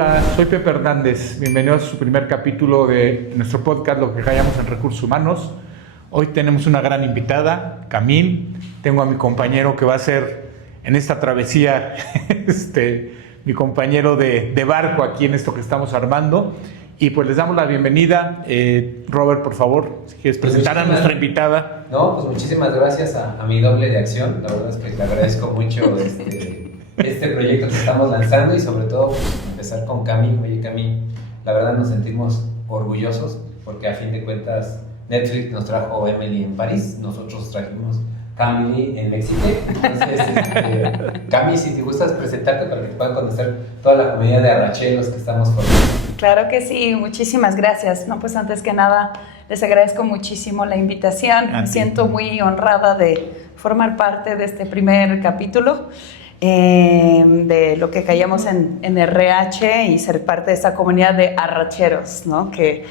Hola, soy Pepe Hernández. Bienvenidos a su primer capítulo de nuestro podcast, Lo que callamos en recursos humanos. Hoy tenemos una gran invitada, Camille. Tengo a mi compañero que va a ser en esta travesía, mi compañero de barco aquí en esto que estamos armando. Y pues les damos la bienvenida. Robert, por favor, si quieres presentar a nuestra invitada. No, pues muchísimas gracias a mi doble de acción. La verdad es que te agradezco mucho este proyecto que estamos lanzando y sobre todo empezar con Cami. Oye, Cami, la verdad nos sentimos orgullosos porque a fin de cuentas Netflix nos trajo Emily en París, nosotros trajimos Camille en México. Entonces, Cami, si te gustas presentarte para que te puedan conocer toda la comunidad de arracheros que estamos formando. Claro que sí, muchísimas gracias. No, pues antes que nada les agradezco muchísimo la invitación. Me siento muy honrada de formar parte de este primer capítulo de lo que callamos en RH y ser parte de esta comunidad de arracheros, ¿no? que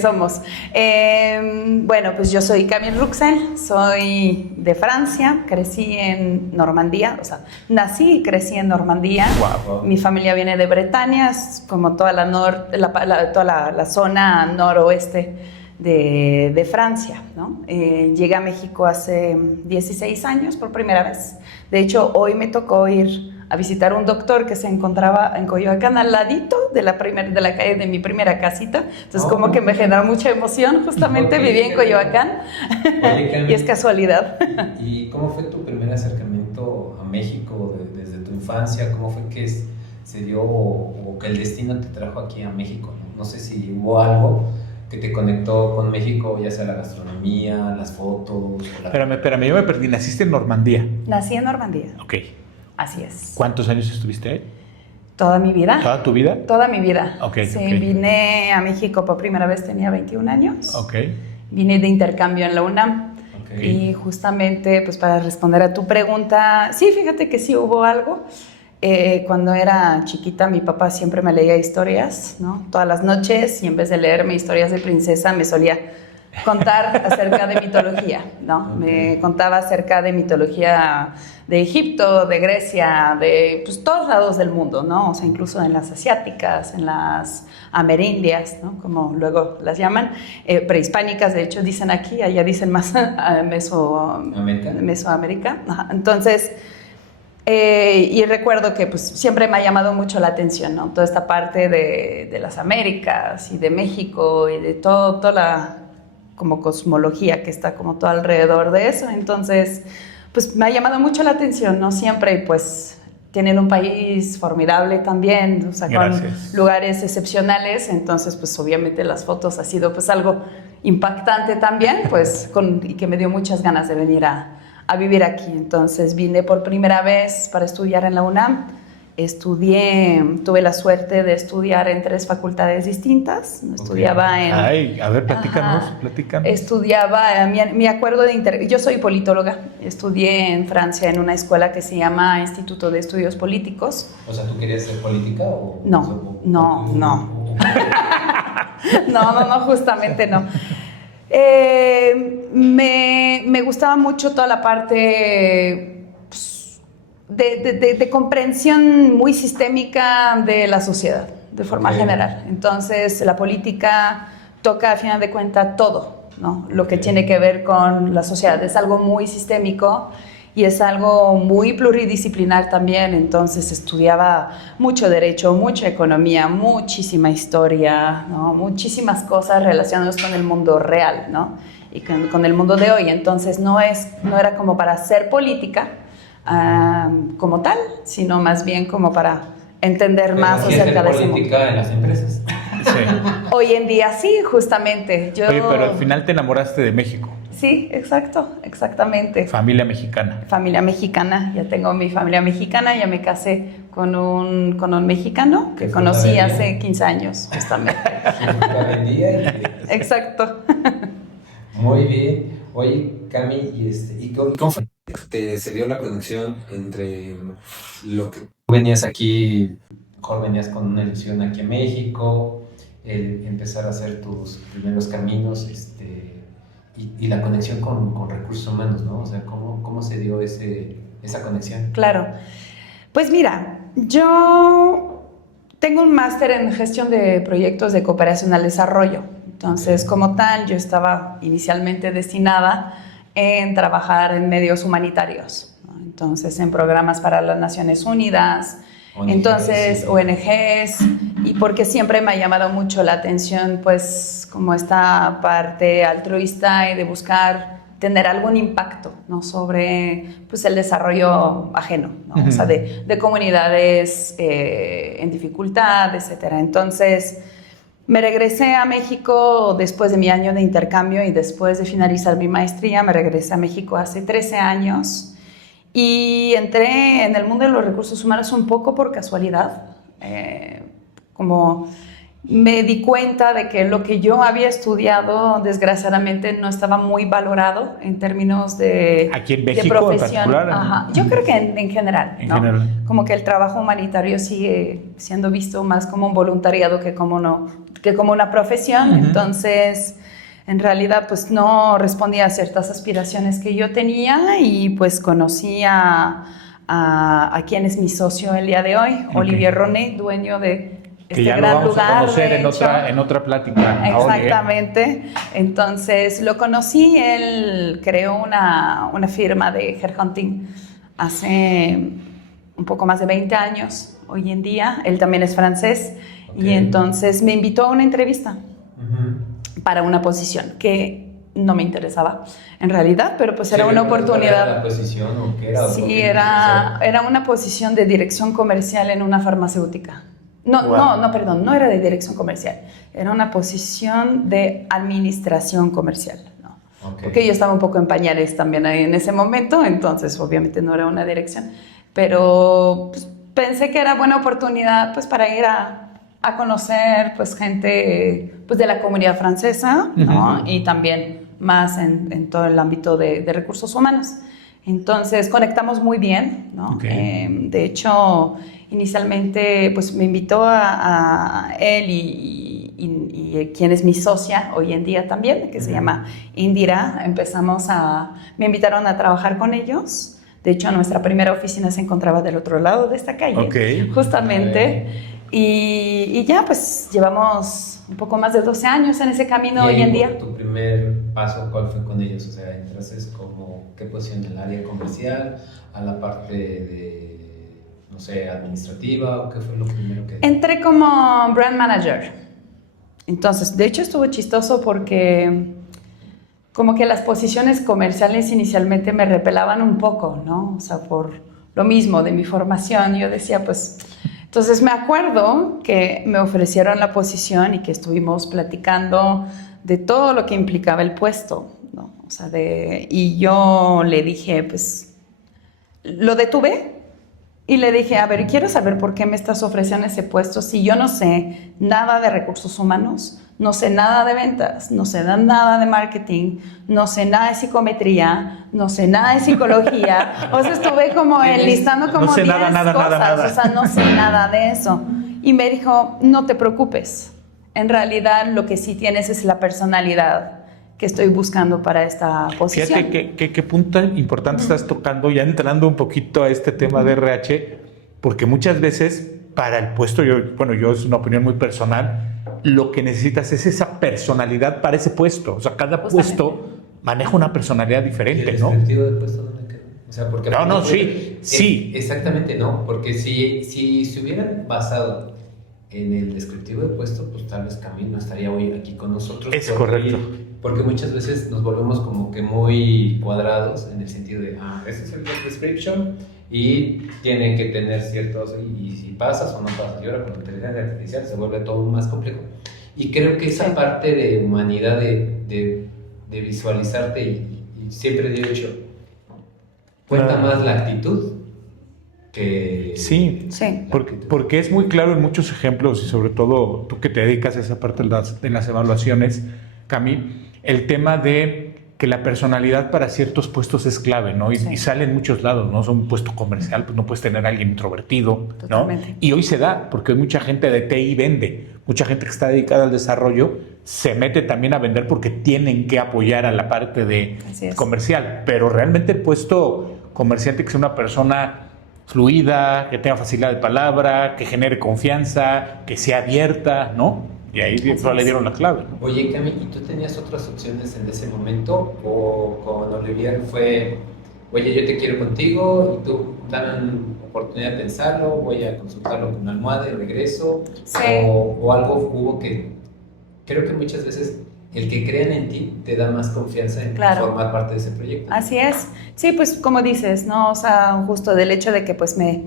somos. Bueno, pues yo soy Camille Ruxel, soy de Francia, crecí en Normandía, o sea, nací y crecí en Normandía. Wow. Mi familia viene de Bretaña, es como toda la zona noroeste de Francia, ¿no? Llegué a México hace 16 años por primera vez. De hecho, hoy me tocó ir a visitar un doctor que se encontraba en Coyoacán, al ladito de la calle de mi primera casita. Entonces, como que me generó mucha emoción, justamente. Viví en Coyoacán. Oye, y es casualidad. ¿Y cómo fue tu primer acercamiento a México desde tu infancia? ¿Cómo fue que se dio o que el destino te trajo aquí a México? No sé si hubo algo que te conectó con México, ya sea la gastronomía, las fotos. Espérame, yo me perdí. ¿Naciste en Normandía? Nací en Normandía. Ok. Así es. ¿Cuántos años estuviste ahí? ¿Toda mi vida? ¿Toda tu vida? Toda mi vida. Ok. Sí, okay. Vine a México por primera vez, tenía 21 años. Ok. Vine de intercambio en la UNAM. Okay. Y justamente, pues para responder a tu pregunta, sí, fíjate que sí hubo algo. Cuando era chiquita, mi papá siempre me leía historias, ¿no? Todas las noches, y en vez de leerme historias de princesa, me solía contar acerca de mitología, ¿no? Okay. Me contaba acerca de mitología de Egipto, de Grecia, de pues, todos lados del mundo, ¿no? O sea, incluso en las asiáticas, en las amerindias, ¿no? Como luego las llaman, prehispánicas, de hecho dicen aquí, allá dicen más Mesoamérica. Ajá. Entonces, y recuerdo que pues, siempre me ha llamado mucho la atención, ¿no? Toda esta parte de las Américas y de México y de toda la como cosmología que está como todo alrededor de eso. Entonces, pues me ha llamado mucho la atención, ¿no? Siempre, y pues tienen un país formidable también, o sea, con lugares excepcionales. Entonces, pues obviamente las fotos ha sido pues algo impactante también, pues, y que me dio muchas ganas de venir a vivir aquí. Entonces vine por primera vez para estudiar en la UNAM. Tuve la suerte de estudiar en 3 facultades distintas. Estudiaba en... Ay, a ver, platícanos. Estudiaba, mi acuerdo yo soy politóloga. Estudié en Francia en una escuela que se llama Instituto de Estudios Políticos. O sea, ¿tú querías ser política o...? No. No, justamente no. Me gustaba mucho toda la parte pues, de comprensión muy sistémica de la sociedad, de forma general. Entonces, la política toca, a final de cuentas, todo, ¿no? Lo que tiene que ver con la sociedad. Es algo muy sistémico y es algo muy pluridisciplinar también. Entonces, estudiaba mucho derecho, mucha economía, muchísima historia, ¿no? Muchísimas cosas relacionadas con el mundo real, ¿no? Y con el mundo de hoy. Entonces, no era como para hacer política como tal, sino más bien como para entender más acerca de ese mundo. Política en las empresas. Sí. Hoy en día sí, justamente. Oye, pero al final te enamoraste de México. Sí, exactamente. Familia mexicana. Familia mexicana, ya tengo mi familia mexicana, ya me casé con un mexicano que conocí hace 15 años, justamente. Exacto. Muy bien. Oye, Cami, ¿y cómo fue que se dio la conexión entre lo que tú venías aquí, mejor venías con una ilusión aquí en México, el empezar a hacer tus primeros caminos, y la conexión con recursos humanos, ¿no? O sea, ¿cómo se dio esa conexión? Claro. Pues mira, yo Tengo un máster en gestión de proyectos de cooperación al desarrollo. Entonces, como tal, yo estaba inicialmente destinada en trabajar en medios humanitarios, ¿no? Entonces, en programas para las Naciones Unidas, entonces ONGs, y porque siempre me ha llamado mucho la atención, pues, como esta parte altruista y de buscar tener algún impacto, ¿no? Sobre, pues, el desarrollo ajeno, ¿no? O sea, de comunidades en dificultad, etcétera. Entonces, me regresé a México después de mi año de intercambio y después de finalizar mi maestría. Me regresé a México hace 13 años y entré en el mundo de los recursos humanos un poco por casualidad. Como me di cuenta de que lo que yo había estudiado, desgraciadamente, no estaba muy valorado en términos de, aquí en de México, profesión. en particular. Ajá. Yo creo que en general, En ¿no? general. Como que el trabajo humanitario sigue siendo visto más como un voluntariado que como una profesión. Entonces, en realidad, pues no respondía a ciertas aspiraciones que yo tenía y pues conocí a quien es mi socio el día de hoy, Olivier Roné, dueño de que ya lo vamos a conocer en otra plática. Exactamente. Entonces lo conocí, él creó una firma de headhunting hace un poco más de 20 años hoy en día. Él también es francés y entonces me invitó a una entrevista para una posición que no me interesaba en realidad, pero pues era una oportunidad. ¿Era la posición o qué era? Sí, era una posición de dirección comercial en una farmacéutica. No era de dirección comercial, era una posición de administración comercial, ¿no? Porque yo estaba un poco en pañales también ahí en ese momento, entonces obviamente no era una dirección, pero pues, pensé que era buena oportunidad pues para ir a conocer pues gente pues de la comunidad francesa, ¿no? Y también más en todo el ámbito de recursos humanos. Entonces conectamos muy bien, ¿no? De hecho, inicialmente pues me invitó a él y quien es mi socia hoy en día también, que se llama Indira. Me invitaron a trabajar con ellos. De hecho, nuestra primera oficina se encontraba del otro lado de esta calle, justamente. Y ya pues llevamos un poco más de 12 años en ese camino hoy en día. ¿Tu primer paso cuál fue con ellos? O sea, entraste como, ¿qué posición en el área comercial? ¿A la parte de, no sé, administrativa? ¿O qué fue lo primero que...? Entré como brand manager. Entonces, de hecho estuvo chistoso porque como que las posiciones comerciales inicialmente me repelaban un poco, ¿no? O sea, por lo mismo de mi formación. Yo decía, pues... Entonces me acuerdo que me ofrecieron la posición y que estuvimos platicando de todo lo que implicaba el puesto, ¿no? O sea, y yo le dije, pues, lo detuve y le dije, a ver, quiero saber por qué me estás ofreciendo ese puesto si yo no sé nada de recursos humanos, no sé nada de ventas, no sé nada de marketing, no sé nada de psicometría, no sé nada de psicología. O sea, estuve como enlistando como 10 cosas, o sea, no sé nada de eso. Y me dijo, no te preocupes, en realidad lo que sí tienes es la personalidad que estoy buscando para esta posición. Fíjate qué punto importante estás tocando, ya entrando un poquito a este tema de RH, porque muchas veces para el puesto, yo es una opinión muy personal, lo que necesitas es esa personalidad para ese puesto. O sea, cada puesto maneja una personalidad diferente, ¿no? ¿El descriptivo del puesto dónde quedó? O sea, porque sí. Exactamente no, porque si se hubieran basado en el descriptivo del puesto, pues tal vez Camil no estaría hoy aquí con nosotros. Es correcto. Porque muchas veces nos volvemos como que muy cuadrados en el sentido de, ese es el job description y tienen que tener ciertos, y si pasas o no pasas. Y ahora con la inteligencia artificial se vuelve todo más complejo. Y creo que esa parte de humanidad, de visualizarte, y siempre he dicho, cuenta más la actitud que... Sí. Porque es muy claro en muchos ejemplos, y sobre todo tú que te dedicas a esa parte de las evaluaciones, Cami, el tema de que la personalidad para ciertos puestos es clave, ¿no? Y sale en muchos lados, ¿no? Un puesto comercial, pues no puedes tener a alguien introvertido, ¿no? Y hoy se da, porque hay mucha gente de TI vende, mucha gente que está dedicada al desarrollo se mete también a vender porque tienen que apoyar a la parte de comercial, pero realmente el puesto comercial tiene que ser una persona fluida, que tenga facilidad de palabra, que genere confianza, que sea abierta, ¿no? Y ahí solo le dieron la clave, ¿no? Oye, Cami, ¿y tú tenías otras opciones en ese momento? ¿O con Olivier fue, oye, yo te quiero contigo y tú dan oportunidad de pensarlo, voy a consultarlo con una almohada y regreso? Sí. O algo hubo que, creo que muchas veces el que crean en ti te da más confianza en formar parte de ese proyecto. Así es. Sí, pues como dices, ¿no? O sea, justo del hecho de que pues me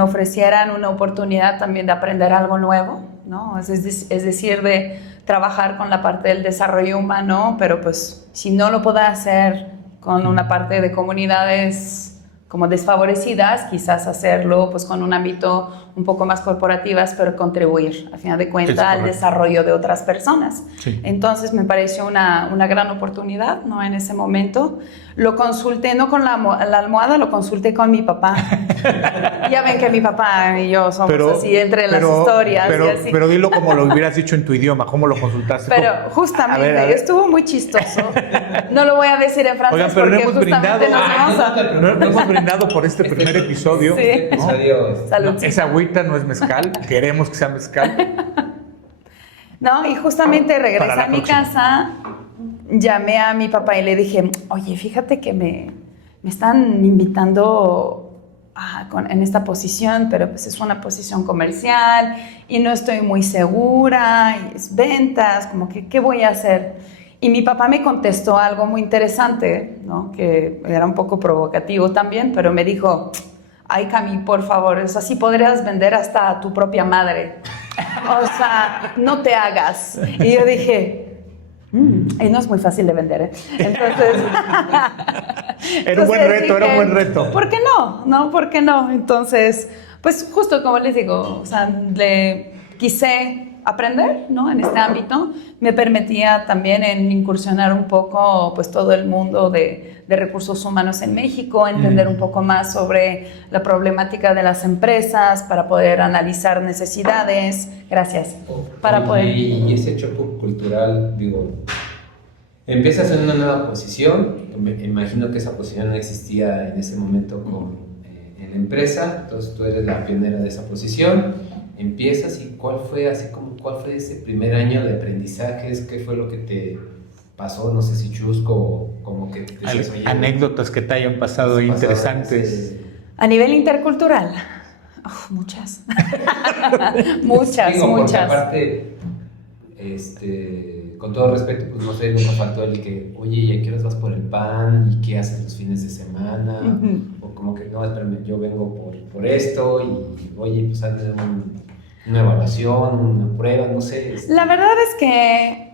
ofrecieran una oportunidad también de aprender algo nuevo, ¿no? Es decir, de trabajar con la parte del desarrollo humano, pero pues si no lo puedo hacer con una parte de comunidades como desfavorecidas, quizás hacerlo pues con un ámbito un poco más corporativas, pero contribuir, al final de cuentas, al desarrollo de otras personas. Sí. Entonces me pareció una gran oportunidad, ¿no? En ese momento. Lo consulté, no con la almohada, lo consulté con mi papá. Ya ven que mi papá y yo somos así entre las historias. Pero, y así. pero dilo como lo hubieras dicho en tu idioma, ¿cómo lo consultaste? Pero justamente, estuvo muy chistoso. No lo voy a decir en francés. Oigan, pero porque no hemos justamente brindado. No hemos brindado por este primer episodio. Sí. ¿no? Salud. No, esa agüita no es mezcal, queremos que sea mezcal. No, y justamente regresé a mi casa, llamé a mi papá y le dije, oye, fíjate que me están invitando en esta posición, pero pues es una posición comercial y no estoy muy segura, y es ventas, como que, ¿qué voy a hacer? Y mi papá me contestó algo muy interesante, ¿no? Que era un poco provocativo también, pero me dijo, ay, Cami, por favor, es así podrías vender hasta a tu propia madre. O sea, no te hagas. Y yo dije, y no es muy fácil de vender, ¿eh? Entonces... Era un buen reto. ¿Por qué no? ¿No? ¿Por qué no? Entonces, pues justo como les digo, o sea, le quise aprender, ¿no? En este ámbito. Me permitía también en incursionar un poco, pues, todo el mundo de recursos humanos en México, entender un poco más sobre la problemática de las empresas para poder analizar necesidades. Gracias. Para poder... Y ese choque cultural, digo, empiezas en una nueva posición. Me imagino que esa posición no existía en ese momento en la empresa, entonces tú eres la pionera de esa posición. Empiezas y ¿cuál fue ese primer año de aprendizajes? ¿Qué fue lo que te pasó? No sé si chusco o como que te anécdotas que te hayan pasado interesantes. A nivel intercultural, muchas. muchas. Porque aparte, con todo respeto, pues no sé, nunca faltó el que, oye, ¿y a qué horas vas por el pan? ¿Y qué haces los fines de semana? O como que, no, espérame, yo vengo por esto y, oye, pues hazme una evaluación, una prueba, no sé. La verdad es que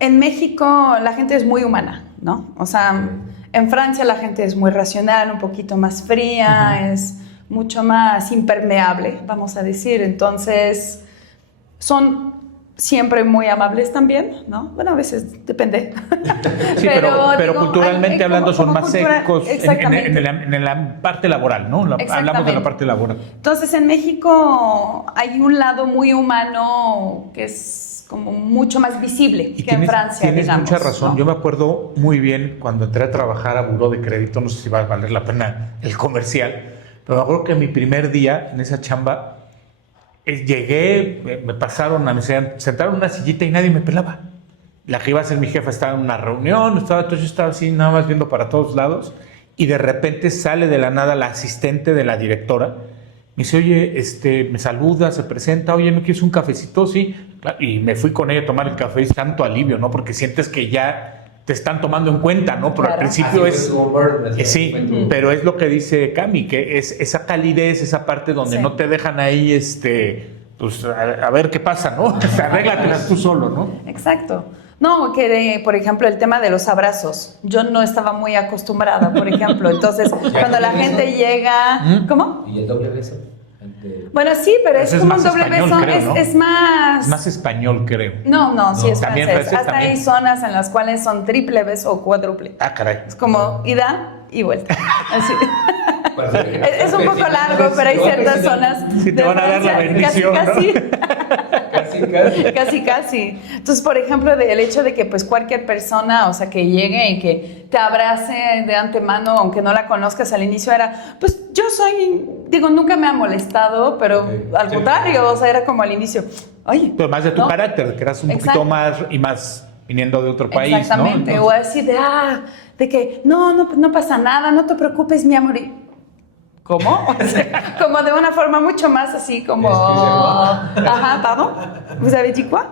en México la gente es muy humana, ¿no? O sea, en Francia la gente es muy racional, un poquito más fría, es mucho más impermeable, vamos a decir. Entonces, son siempre muy amables también, ¿no? Bueno, a veces depende. Sí, pero digo, culturalmente hablando son más secos en la parte laboral, ¿no? Hablamos de la parte laboral. Entonces, en México hay un lado muy humano que es como mucho más visible que en Francia, tienes digamos. Mucha razón. ¿No? Yo me acuerdo muy bien cuando entré a trabajar a buró de crédito, no sé si va a valer la pena el comercial, pero me acuerdo que mi primer día en esa chamba, llegué, me pasaron, me sentaron en una sillita y nadie me pelaba. La que iba a ser mi jefa estaba en una reunión, entonces yo estaba así nada más viendo para todos lados y de repente sale de la nada la asistente de la directora. Me dice, oye, me saluda, se presenta, oye, ¿no quieres un cafecito? Sí. Y me fui con ella a tomar el café y es tanto alivio, ¿no? Porque sientes que ya te están tomando en cuenta, ¿no? Pero al principio pero es lo que dice Cami, que es esa calidez, esa parte donde no te dejan ahí, pues a ver qué pasa, ¿no? O sea, arréglatelas tú solo, ¿no? Exacto. No, que por ejemplo el tema de los abrazos, yo no estaba muy acostumbrada, por ejemplo, entonces cuando la gente llega... ¿Cómo? ¿Y el doble beso? Bueno, sí, pero es como un doble español, beso, creo, ¿no? es más... Es más español, creo. No, sí es francés. Hasta también. hay zonas en las cuales son triple beso o cuádruple. Ah, caray. Es como ida y vuelta. Así. Es un poco largo, pero hay ciertas zonas sí, te van a dar la bendición, casi. Casi Casi. Entonces, por ejemplo, el hecho de que pues cualquier persona, o sea, que llegue y que te abrace de antemano, aunque no la conozcas al inicio, era, pues yo nunca me ha molestado, pero al contrario, o sea, era como al inicio, oye. Pero más de tu carácter, que eras un poquito más y más viniendo de otro país, exactamente, ¿no? o así de que no pasa nada, no te preocupes, mi amor. ¿Cómo? O sea, como de una forma mucho más así como... Ajá, pardon. ¿Vous avez dit quoi?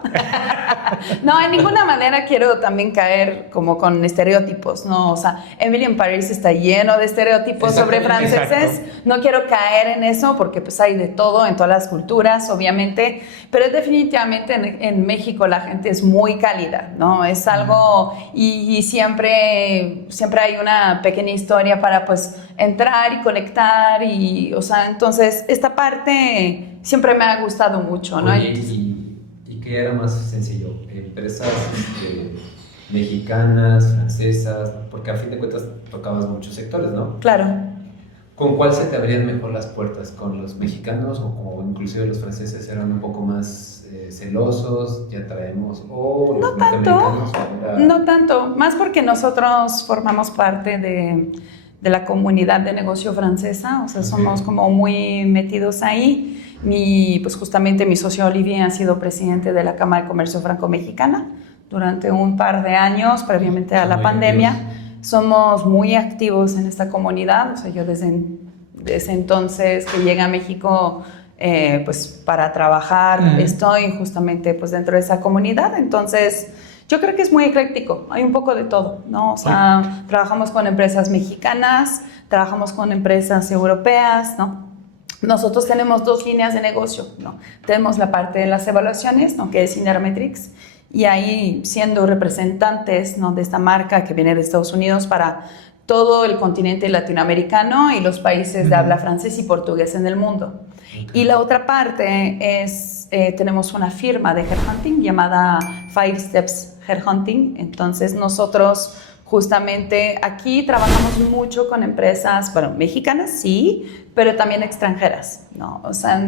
No, en ninguna manera quiero también caer como con estereotipos, ¿no? O sea, Emily in Paris está lleno de estereotipos sobre franceses. Exacto. No quiero caer en eso porque pues hay de todo en todas las culturas, obviamente. Pero definitivamente en México la gente es muy cálida, ¿no? Es algo... Y siempre hay una pequeña historia para pues entrar y conectar. Y, o sea, entonces esta parte siempre me ha gustado mucho, ¿no? Oye, ¿y qué era más sencillo? ¿Empresas mexicanas, francesas? Porque a fin de cuentas tocabas muchos sectores, ¿no? Claro. ¿Con cuál se te abrían mejor las puertas? ¿Con los mexicanos o inclusive los franceses eran un poco más celosos? ¿Ya traemos? ¿O los norteamericanos? No tanto, más porque nosotros formamos parte de la comunidad de negocio francesa, o sea, somos como muy metidos ahí. Pues justamente mi socio Olivier ha sido presidente de la Cámara de Comercio Franco-Mexicana durante un par de años, previamente a la pandemia. Somos muy activos en esta comunidad, o sea, yo desde entonces que llegué a México pues para trabajar, estoy justamente pues dentro de esa comunidad, entonces... Yo creo que es muy ecléctico, hay un poco de todo, ¿no? O sea, trabajamos con empresas mexicanas, trabajamos con empresas europeas, ¿no? Nosotros tenemos 2 líneas de negocio, ¿no? Tenemos la parte de las evaluaciones, ¿no? Que es Inermetrix, y ahí siendo representantes, ¿no? De esta marca que viene de Estados Unidos para todo el continente latinoamericano y los países de habla francés y portugués en el mundo. Y la otra parte es, tenemos una firma de headhunting llamada 5 Steps Headhunting. Entonces nosotros justamente aquí trabajamos mucho con empresas, bueno, mexicanas sí, pero también extranjeras, ¿no? O sea,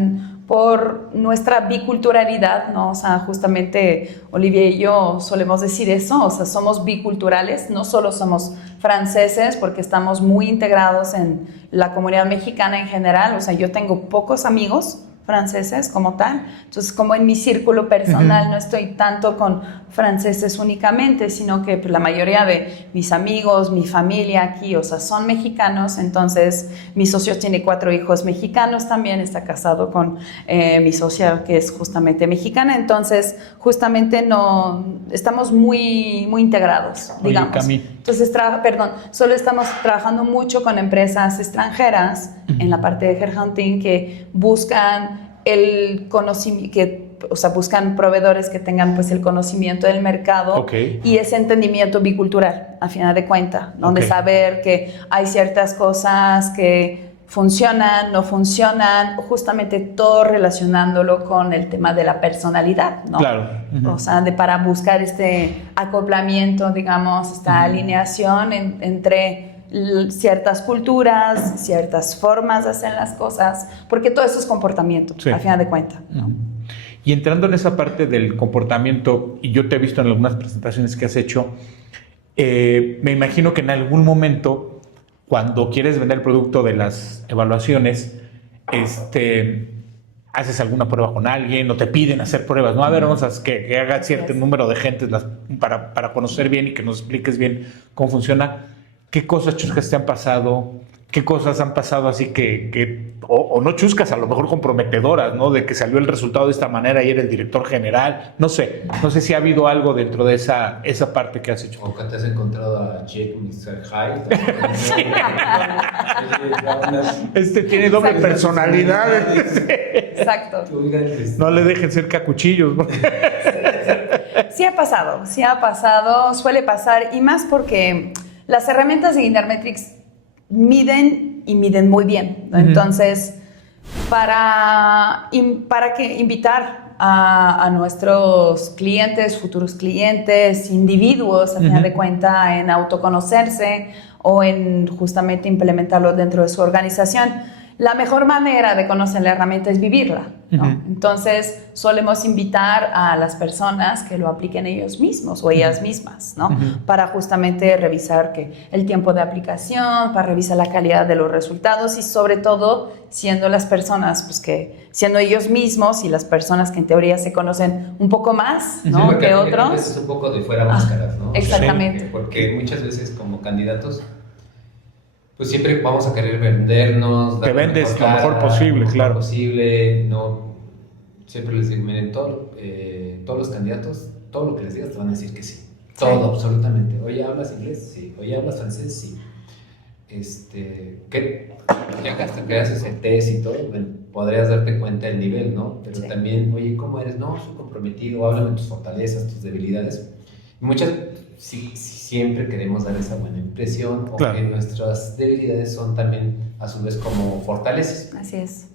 por nuestra biculturalidad, ¿no? O sea, justamente Olivier y yo solemos decir eso, o sea, somos biculturales, no solo somos franceses porque estamos muy integrados en la comunidad mexicana en general, o sea, yo tengo pocos amigos franceses como tal, entonces como en mi círculo personal no estoy tanto con franceses únicamente, sino que pues, la mayoría de mis amigos, mi familia aquí, o sea, son mexicanos, entonces mi socio tiene 4 hijos mexicanos también, está casado con mi socia que es justamente mexicana, entonces justamente estamos muy integrados, digamos. Oye, entonces, solo estamos trabajando mucho con empresas extranjeras en la parte de headhunting que buscan el conocimiento, o sea, buscan proveedores que tengan pues el conocimiento del mercado y ese entendimiento bicultural, a final de cuentas, donde saber que hay ciertas cosas que funcionan, no funcionan, justamente todo relacionándolo con el tema de la personalidad, ¿no? Claro. O sea, para buscar este acoplamiento, digamos, esta alineación entre ciertas culturas, ciertas formas de hacer las cosas, porque todo eso es comportamiento, al final de cuentas, ¿no? Y entrando en esa parte del comportamiento, y yo te he visto en algunas presentaciones que has hecho, me imagino que en algún momento, cuando quieres vender el producto de las evaluaciones, haces alguna prueba con alguien o te piden hacer pruebas, ¿no? A ver, vamos a que haga cierto número de gente para conocer bien y que nos expliques bien cómo funciona. ¿Qué cosas chuscas te han pasado? ¿Qué cosas han pasado así o no chuscas, a lo mejor comprometedoras, ¿no? De que salió el resultado de esta manera y era el director general. No sé si ha habido algo dentro de esa parte que has hecho. O que te has encontrado a Jake Mr. Hyde. Tiene doble personalidad. Exacto. No le dejen cerca cuchillos, ¿no? Sí ha pasado, suele pasar, y más porque las herramientas de Inermetrix miden muy bien, ¿no? Entonces, para invitar a nuestros clientes, futuros clientes, individuos, a final de cuentas, en autoconocerse o en justamente implementarlo dentro de su organización, la mejor manera de conocer la herramienta es vivirla, ¿no? Entonces, solemos invitar a las personas que lo apliquen ellos mismos o ellas mismas, ¿no? Para justamente revisar que el tiempo de aplicación, para revisar la calidad de los resultados y sobre todo siendo las personas, pues que siendo ellos mismos y las personas que en teoría se conocen un poco más, ¿no? Sí, que otros. Es un poco de fuera máscaras, ¿no? Exactamente. O sea, porque muchas veces como candidatos pues siempre vamos a querer vendernos. Te vendes lo mejor posible, claro. Posible, no, siempre les digo, miren, todos los candidatos, todo lo que les digas te van a decir que sí. Todo, absolutamente. Oye, ¿hablas inglés? Sí. Oye, ¿hablas francés? Sí. Que ya que hasta que haces el test y todo, bueno, podrías darte cuenta del nivel, ¿no? Pero también, oye, ¿cómo eres? No, soy comprometido, háblame de tus fortalezas, tus debilidades. Y muchas, siempre queremos dar esa buena impresión, aunque nuestras debilidades son también, a su vez, como fortalezas. Así es.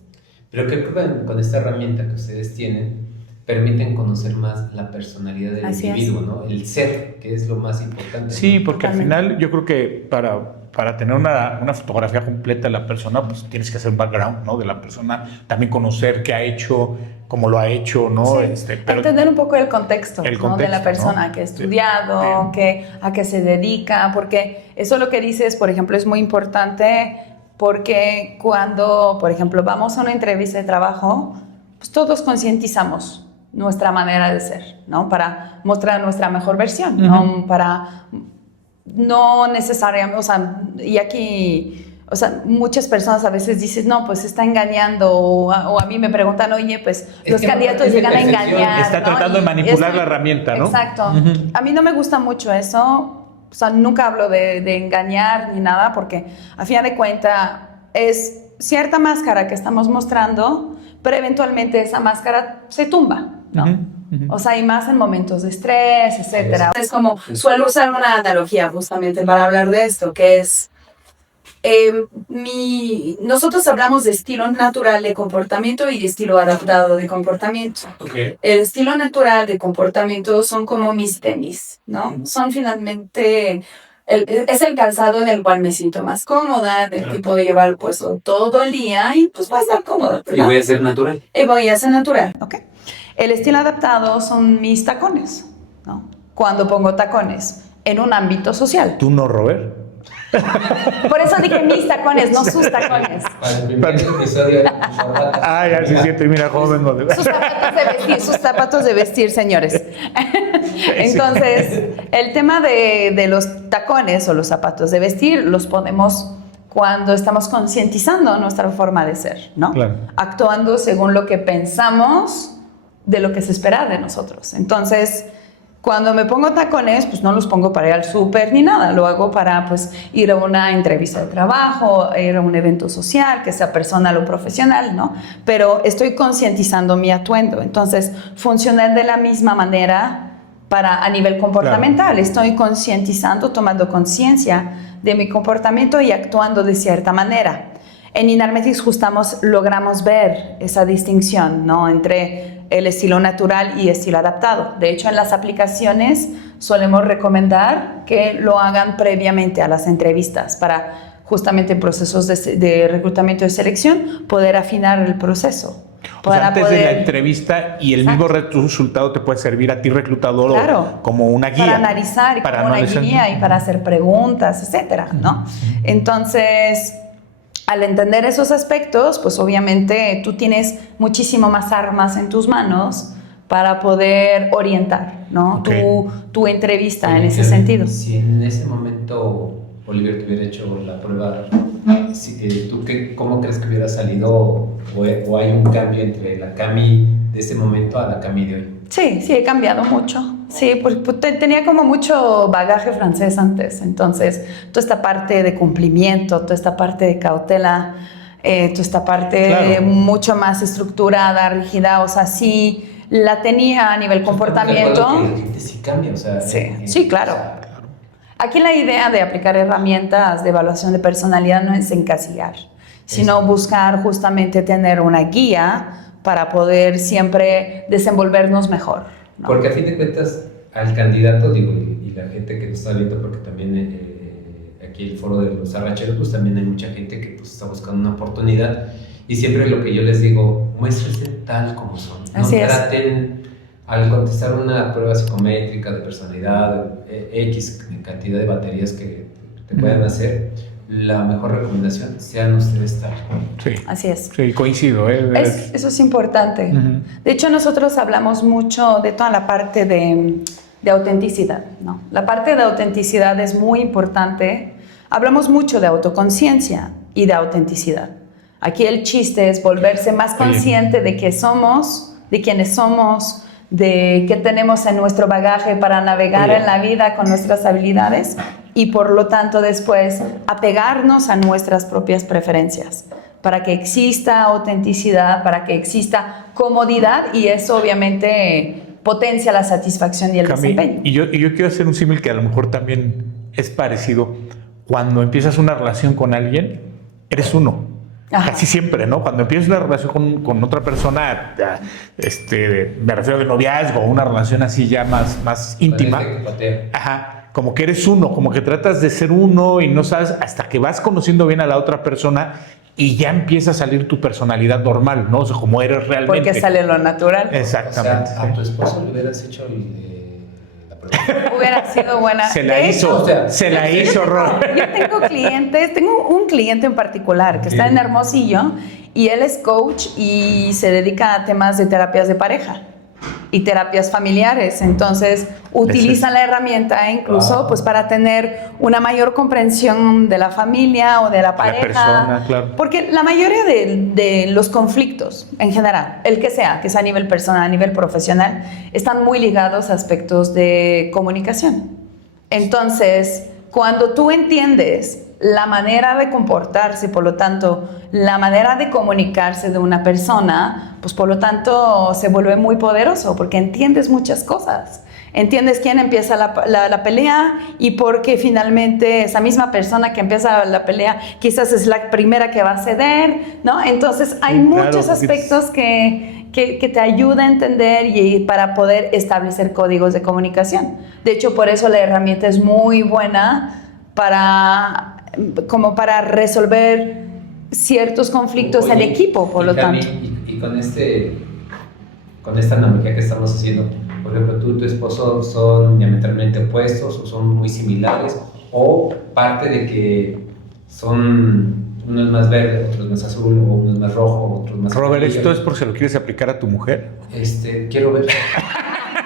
Pero creo que con esta herramienta que ustedes tienen, permiten conocer más la personalidad del individuo, ¿no? El ser, que es lo más importante. Sí, porque al final yo creo que para tener una fotografía completa de la persona, pues tienes que hacer un background, ¿no? De la persona, también conocer qué ha hecho, cómo lo ha hecho, ¿no? Sí. Pero entender un poco el contexto, ¿no? De la persona, ¿no? Que ha estudiado, a qué se dedica, porque eso lo que dices, por ejemplo, es muy importante porque cuando, por ejemplo, vamos a una entrevista de trabajo, pues todos concientizamos nuestra manera de ser, ¿no? Para mostrar nuestra mejor versión, ¿no? Para no necesariamente, o sea, y aquí, o sea, muchas personas a veces dicen, no, pues está engañando, o a mí me preguntan, oye, pues los candidatos llegan a engañar. Está tratando de manipular la herramienta, ¿no? Exacto. A mí no me gusta mucho eso, o sea, nunca hablo de engañar ni nada, porque a fin de cuentas es cierta máscara que estamos mostrando, pero eventualmente esa máscara se tumba, ¿no? O sea, y más en momentos de estrés, etcétera. Es como, suelo usar una analogía justamente para hablar de esto, que es, nosotros hablamos de estilo natural de comportamiento y de estilo adaptado de comportamiento. Okay. El estilo natural de comportamiento son como mis tenis, ¿no? Son finalmente... es el calzado en el cual me siento más cómoda, del que puedo llevar puesto todo el día y pues voy a estar cómoda. Y voy a ser natural. Y voy a ser natural, ¿ok? El estilo adaptado son mis tacones, ¿no? Cuando pongo tacones en un ámbito social. ¿Tú no, Robert? Por eso dije mis tacones, no sus tacones. Para el primer episodio de ya se siente, mira cómo vengo de... Sus zapatos de vestir, señores. Entonces, el tema de los tacones o los zapatos de vestir los ponemos cuando estamos concientizando nuestra forma de ser, ¿no? Claro. Actuando según lo que pensamos de lo que se espera de nosotros. Entonces, cuando me pongo tacones, pues no los pongo para ir al súper ni nada, lo hago para pues ir a una entrevista de trabajo, ir a un evento social, que sea personal o profesional, ¿no? Pero estoy concientizando mi atuendo, entonces funcionar de la misma manera a nivel comportamental. Claro. Estoy concientizando, tomando conciencia de mi comportamiento y actuando de cierta manera. En Inarmetics logramos ver esa distinción, ¿no? Entre el estilo natural y estilo adaptado. De hecho, en las aplicaciones solemos recomendar que lo hagan previamente a las entrevistas para justamente en procesos de reclutamiento y selección poder afinar el proceso. O sea, antes de la entrevista y el mismo resultado te puede servir a ti reclutador como una guía. Para analizar, para como una guía y para hacer preguntas, etcétera, ¿no? Entonces, al entender esos aspectos, pues obviamente tú tienes muchísimo más armas en tus manos para poder orientar, ¿no? Tu entrevista en ese sentido. Si en ese momento Oliver te hubiera hecho la prueba, ¿tú cómo crees que hubiera salido o hay un cambio entre la Cami de ese momento a la Cami de hoy? Sí, he cambiado mucho. Sí, pues tenía como mucho bagaje francés antes, entonces toda esta parte de cumplimiento, toda esta parte de cautela, toda esta parte mucho más estructurada, rígida, o sea, sí la tenía a nivel comportamiento. Que la gente sí cambia, o sea. Sí, claro. Aquí la idea de aplicar herramientas de evaluación de personalidad no es encasillar, sino buscar justamente tener una guía para poder siempre desenvolvernos mejor, ¿no? Porque a fin de cuentas, al candidato, digo, y la gente que nos está viendo, porque también aquí el foro de los arracheros, pues también hay mucha gente que pues, está buscando una oportunidad oportunidad. Y siempre lo que yo les digo, muéstrense tal como son. No Así es. traten, al contestar una prueba psicométrica de personalidad, X cantidad de baterías que te puedan hacer, la mejor recomendación, sean ustedes tal cual. Sí. Así es. Sí, coincido. Eso es importante. Ujú. De hecho, nosotros hablamos mucho de toda la parte de autenticidad, ¿no? La parte de autenticidad es muy importante. Hablamos mucho de autoconciencia y de autenticidad. Aquí el chiste es volverse más consciente de qué somos, de quiénes somos, de qué tenemos en nuestro bagaje para navegar en la vida con nuestras habilidades y por lo tanto después apegarnos a nuestras propias preferencias para que exista autenticidad, para que exista comodidad y eso obviamente potencia la satisfacción y el desempeño. Y yo quiero hacer un símil que a lo mejor también es parecido. Cuando empiezas una relación con alguien, eres uno. Ajá. Casi siempre, ¿no? Cuando empiezas una relación con otra persona, me refiero de noviazgo, una relación así ya más íntima. Ajá, como que eres uno, como que tratas de ser uno y no sabes hasta que vas conociendo bien a la otra persona y ya empieza a salir tu personalidad normal, ¿no? O sea, como eres realmente. Porque sale lo natural. Exactamente. O sea, a tu esposo le hubieras hecho la prueba. Hubiera sido buena. Se la De hizo, hecho, se la hizo, Ron. Yo tengo clientes, tengo un cliente en particular que está en Hermosillo y él es coach y se dedica a temas de terapias de pareja y terapias familiares. Entonces, utiliza la herramienta incluso pues para tener una mayor comprensión de la familia o de la pareja. persona, claro. Porque la mayoría de los conflictos en general, el que sea a nivel personal, a nivel profesional, están muy ligados a aspectos de comunicación. Entonces, cuando tú entiendes la manera de comportarse, por lo tanto, la manera de comunicarse de una persona, pues por lo tanto se vuelve muy poderoso porque entiendes muchas cosas. Entiendes quién empieza la pelea y por qué finalmente esa misma persona que empieza la pelea quizás es la primera que va a ceder, ¿no? Entonces hay muchos aspectos que te ayuda a entender y para poder establecer códigos de comunicación. De hecho, por eso la herramienta es muy buena para resolver ciertos conflictos en equipo, por lo tanto. Y con esta analogía que estamos haciendo, por ejemplo, tú y tu esposo son diametralmente opuestos o son muy similares, o parte de que uno es más verde, otro es más azul, o uno es más rojo, otro es más Robert, amarillo. ¿esto es por si lo quieres aplicar a tu mujer? Quiero ver.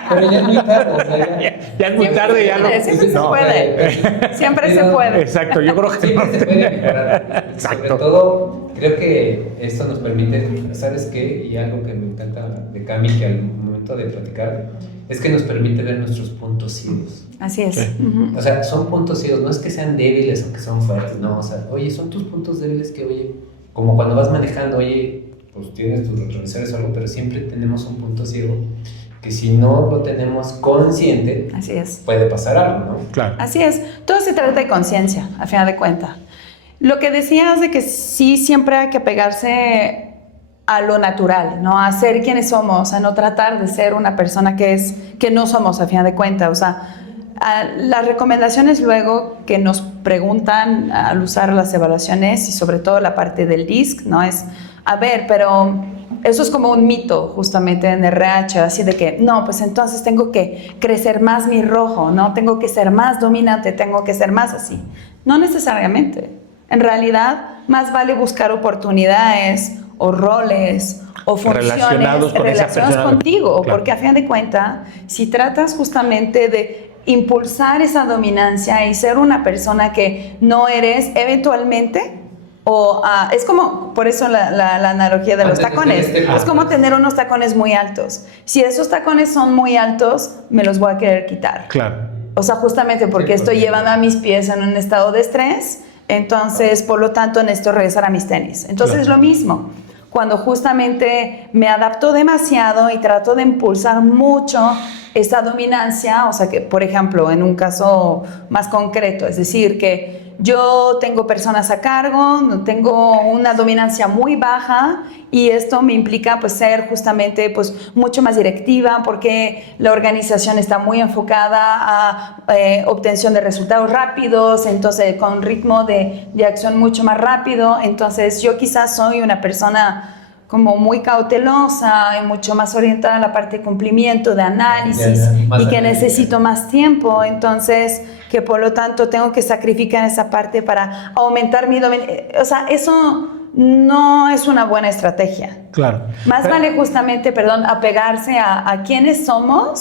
Pero ya es muy tarde, o sea, ya es muy tarde, ya lo... Siempre se puede. Siempre se puede. Exacto, yo creo que siempre se puede mejorar. Exacto. Sobre todo, creo que esto nos permite, ¿sabes qué? Y algo que me encanta de Cami, que al momento de platicar, es que nos permite ver nuestros puntos ciegos. Así es. Sí. Uh-huh. O sea, son puntos ciegos, no es que sean débiles o que son fuertes, no, o sea, oye, son tus puntos débiles que, oye, como cuando vas manejando, oye, pues tienes tus retrovisores o algo, pero siempre tenemos un punto ciego que si no lo tenemos consciente, así es, puede pasar algo, ¿no? Claro. Así es. Todo se trata de conciencia, a final de cuentas. Lo que decías de que sí siempre hay que apegarse a lo natural, ¿no? A ser quienes somos, a no tratar de ser una persona que no somos, a final de cuentas. O sea, las recomendaciones luego que nos preguntan al usar las evaluaciones y sobre todo la parte del DISC, ¿no? Es, a ver, pero eso es como un mito justamente en RH, así de que, no, pues entonces tengo que crecer más mi rojo, ¿no? Tengo que ser más dominante, tengo que ser más así. No necesariamente. En realidad, más vale buscar oportunidades o roles o funciones relacionadas contigo, claro. Porque a fin de cuentas, si tratas justamente de impulsar esa dominancia y ser una persona que no eres eventualmente, es como, por eso la analogía de los tacones, es como tener unos tacones muy altos. Si esos tacones son muy altos, me los voy a querer quitar. Claro. O sea, justamente porque estoy llevando a mis pies en un estado de estrés, entonces, por lo tanto, necesito regresar a mis tenis. Entonces, claro. Es lo mismo. Cuando justamente me adapto demasiado y trato de impulsar mucho esta dominancia, o sea que, por ejemplo, en un caso más concreto, es decir, que yo tengo personas a cargo, tengo una dominancia muy baja y esto me implica pues ser justamente pues mucho más directiva porque la organización está muy enfocada a obtención de resultados rápidos, entonces con ritmo de acción mucho más rápido. Entonces yo quizás soy una persona como muy cautelosa y mucho más orientada a la parte de cumplimiento, de análisis, y que necesito más tiempo, entonces que por lo tanto tengo que sacrificar esa parte para aumentar mi dominio. O sea, eso no es una buena estrategia. Claro. Más vale justamente, apegarse a quienes somos,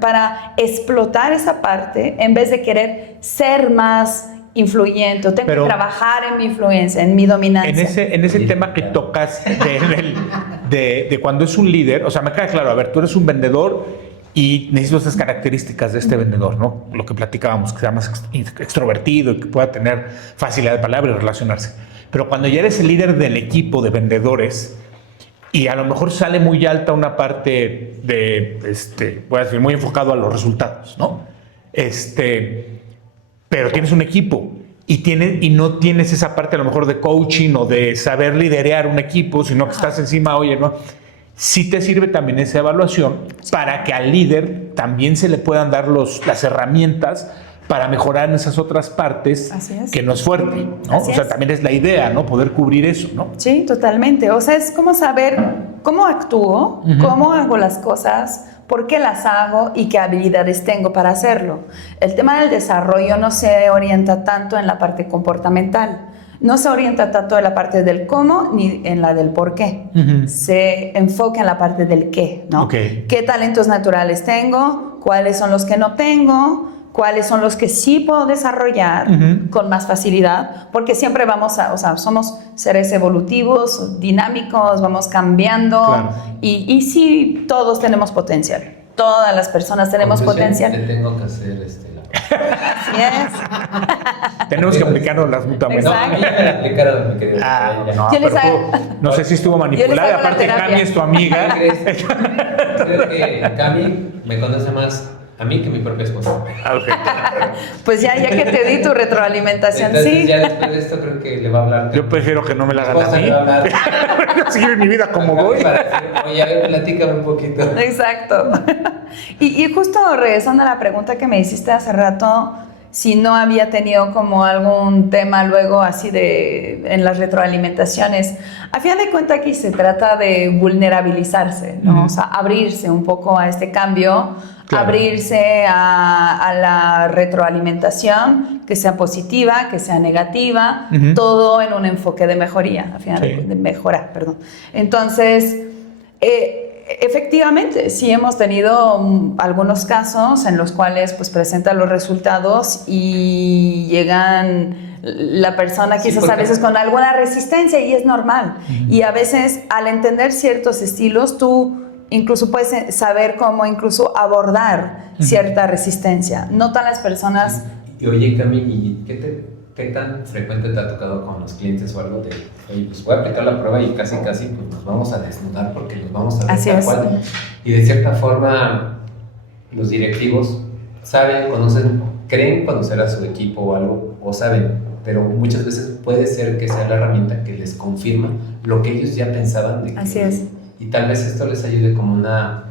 para explotar esa parte en vez de querer ser más influyente. Tengo que trabajar en mi influencia, en mi dominancia. En ese tema que tocas de cuando es un líder, o sea, me queda claro, a ver, tú eres un vendedor y necesito esas características de este vendedor, ¿no? Lo que platicábamos, que sea más extrovertido y que pueda tener facilidad de palabra y relacionarse. Pero cuando ya eres el líder del equipo de vendedores y a lo mejor sale muy alta una parte de, voy a decir, muy enfocado a los resultados, ¿no? Pero tienes un equipo y no tienes esa parte a lo mejor de coaching o de saber liderear un equipo, sino que estás encima, oye, ¿no? Sí te sirve también esa evaluación para que al líder también se le puedan dar las herramientas para mejorar en esas otras partes que no es fuerte, ¿no? O sea, también es la idea, ¿no? Poder cubrir eso, ¿no? Sí, totalmente. O sea, es como saber cómo actúo, cómo hago las cosas, por qué las hago y qué habilidades tengo para hacerlo. El tema del desarrollo no se orienta tanto en la parte comportamental, no se orienta tanto en la parte del cómo ni en la del por qué. Se enfoca en la parte del qué, ¿no? ¿Qué talentos naturales tengo? ¿Cuáles son los que no tengo? ¿Cuáles son los que sí puedo desarrollar con más facilidad? Porque siempre somos seres evolutivos, dinámicos, vamos cambiando. Claro. Y sí, todos tenemos potencial. Todas las personas tenemos potencial. Te tengo que hacer Así es. Tenemos que aplicarnos las mutuamente. No, a mí me la aplicaron, mi querido. No sé si estuvo manipulada. Aparte, Cami es tu amiga. Creo que Cami me conoce más a mí que mi propia esposa. Pues ya que te di tu retroalimentación, entonces, sí. Ya después de esto creo que le va a hablar. Yo prefiero que no me la hagan a mí. Seguir mi vida como voy. Oye, a ver, platícame un poquito. Exacto. Y justo regresando a la pregunta que me hiciste hace rato, si no había tenido como algún tema luego así en las retroalimentaciones. A fin de cuentas aquí se trata de vulnerabilizarse, ¿no? O sea, abrirse un poco a este cambio, abrirse a la retroalimentación, que sea positiva, que sea negativa, todo en un enfoque de mejoría, de mejora, perdón. Entonces, efectivamente, sí hemos tenido algunos casos en los cuales pues presentan los resultados y llegan la persona quizás a veces con alguna resistencia y es normal. Y a veces al entender ciertos estilos tú incluso puedes saber cómo incluso abordar cierta resistencia. No todas las personas... Y oye, Cami, ¿qué tan frecuente te ha tocado con los clientes o algo de, oye, pues voy a aplicar la prueba y casi pues nos vamos a desnudar porque nos vamos a ver tal cual? Y de cierta forma los directivos creen conocer a su equipo o algo, o saben, pero muchas veces puede ser que sea la herramienta que les confirma lo que ellos ya pensaban de que... Así es. Y tal vez esto les ayude como una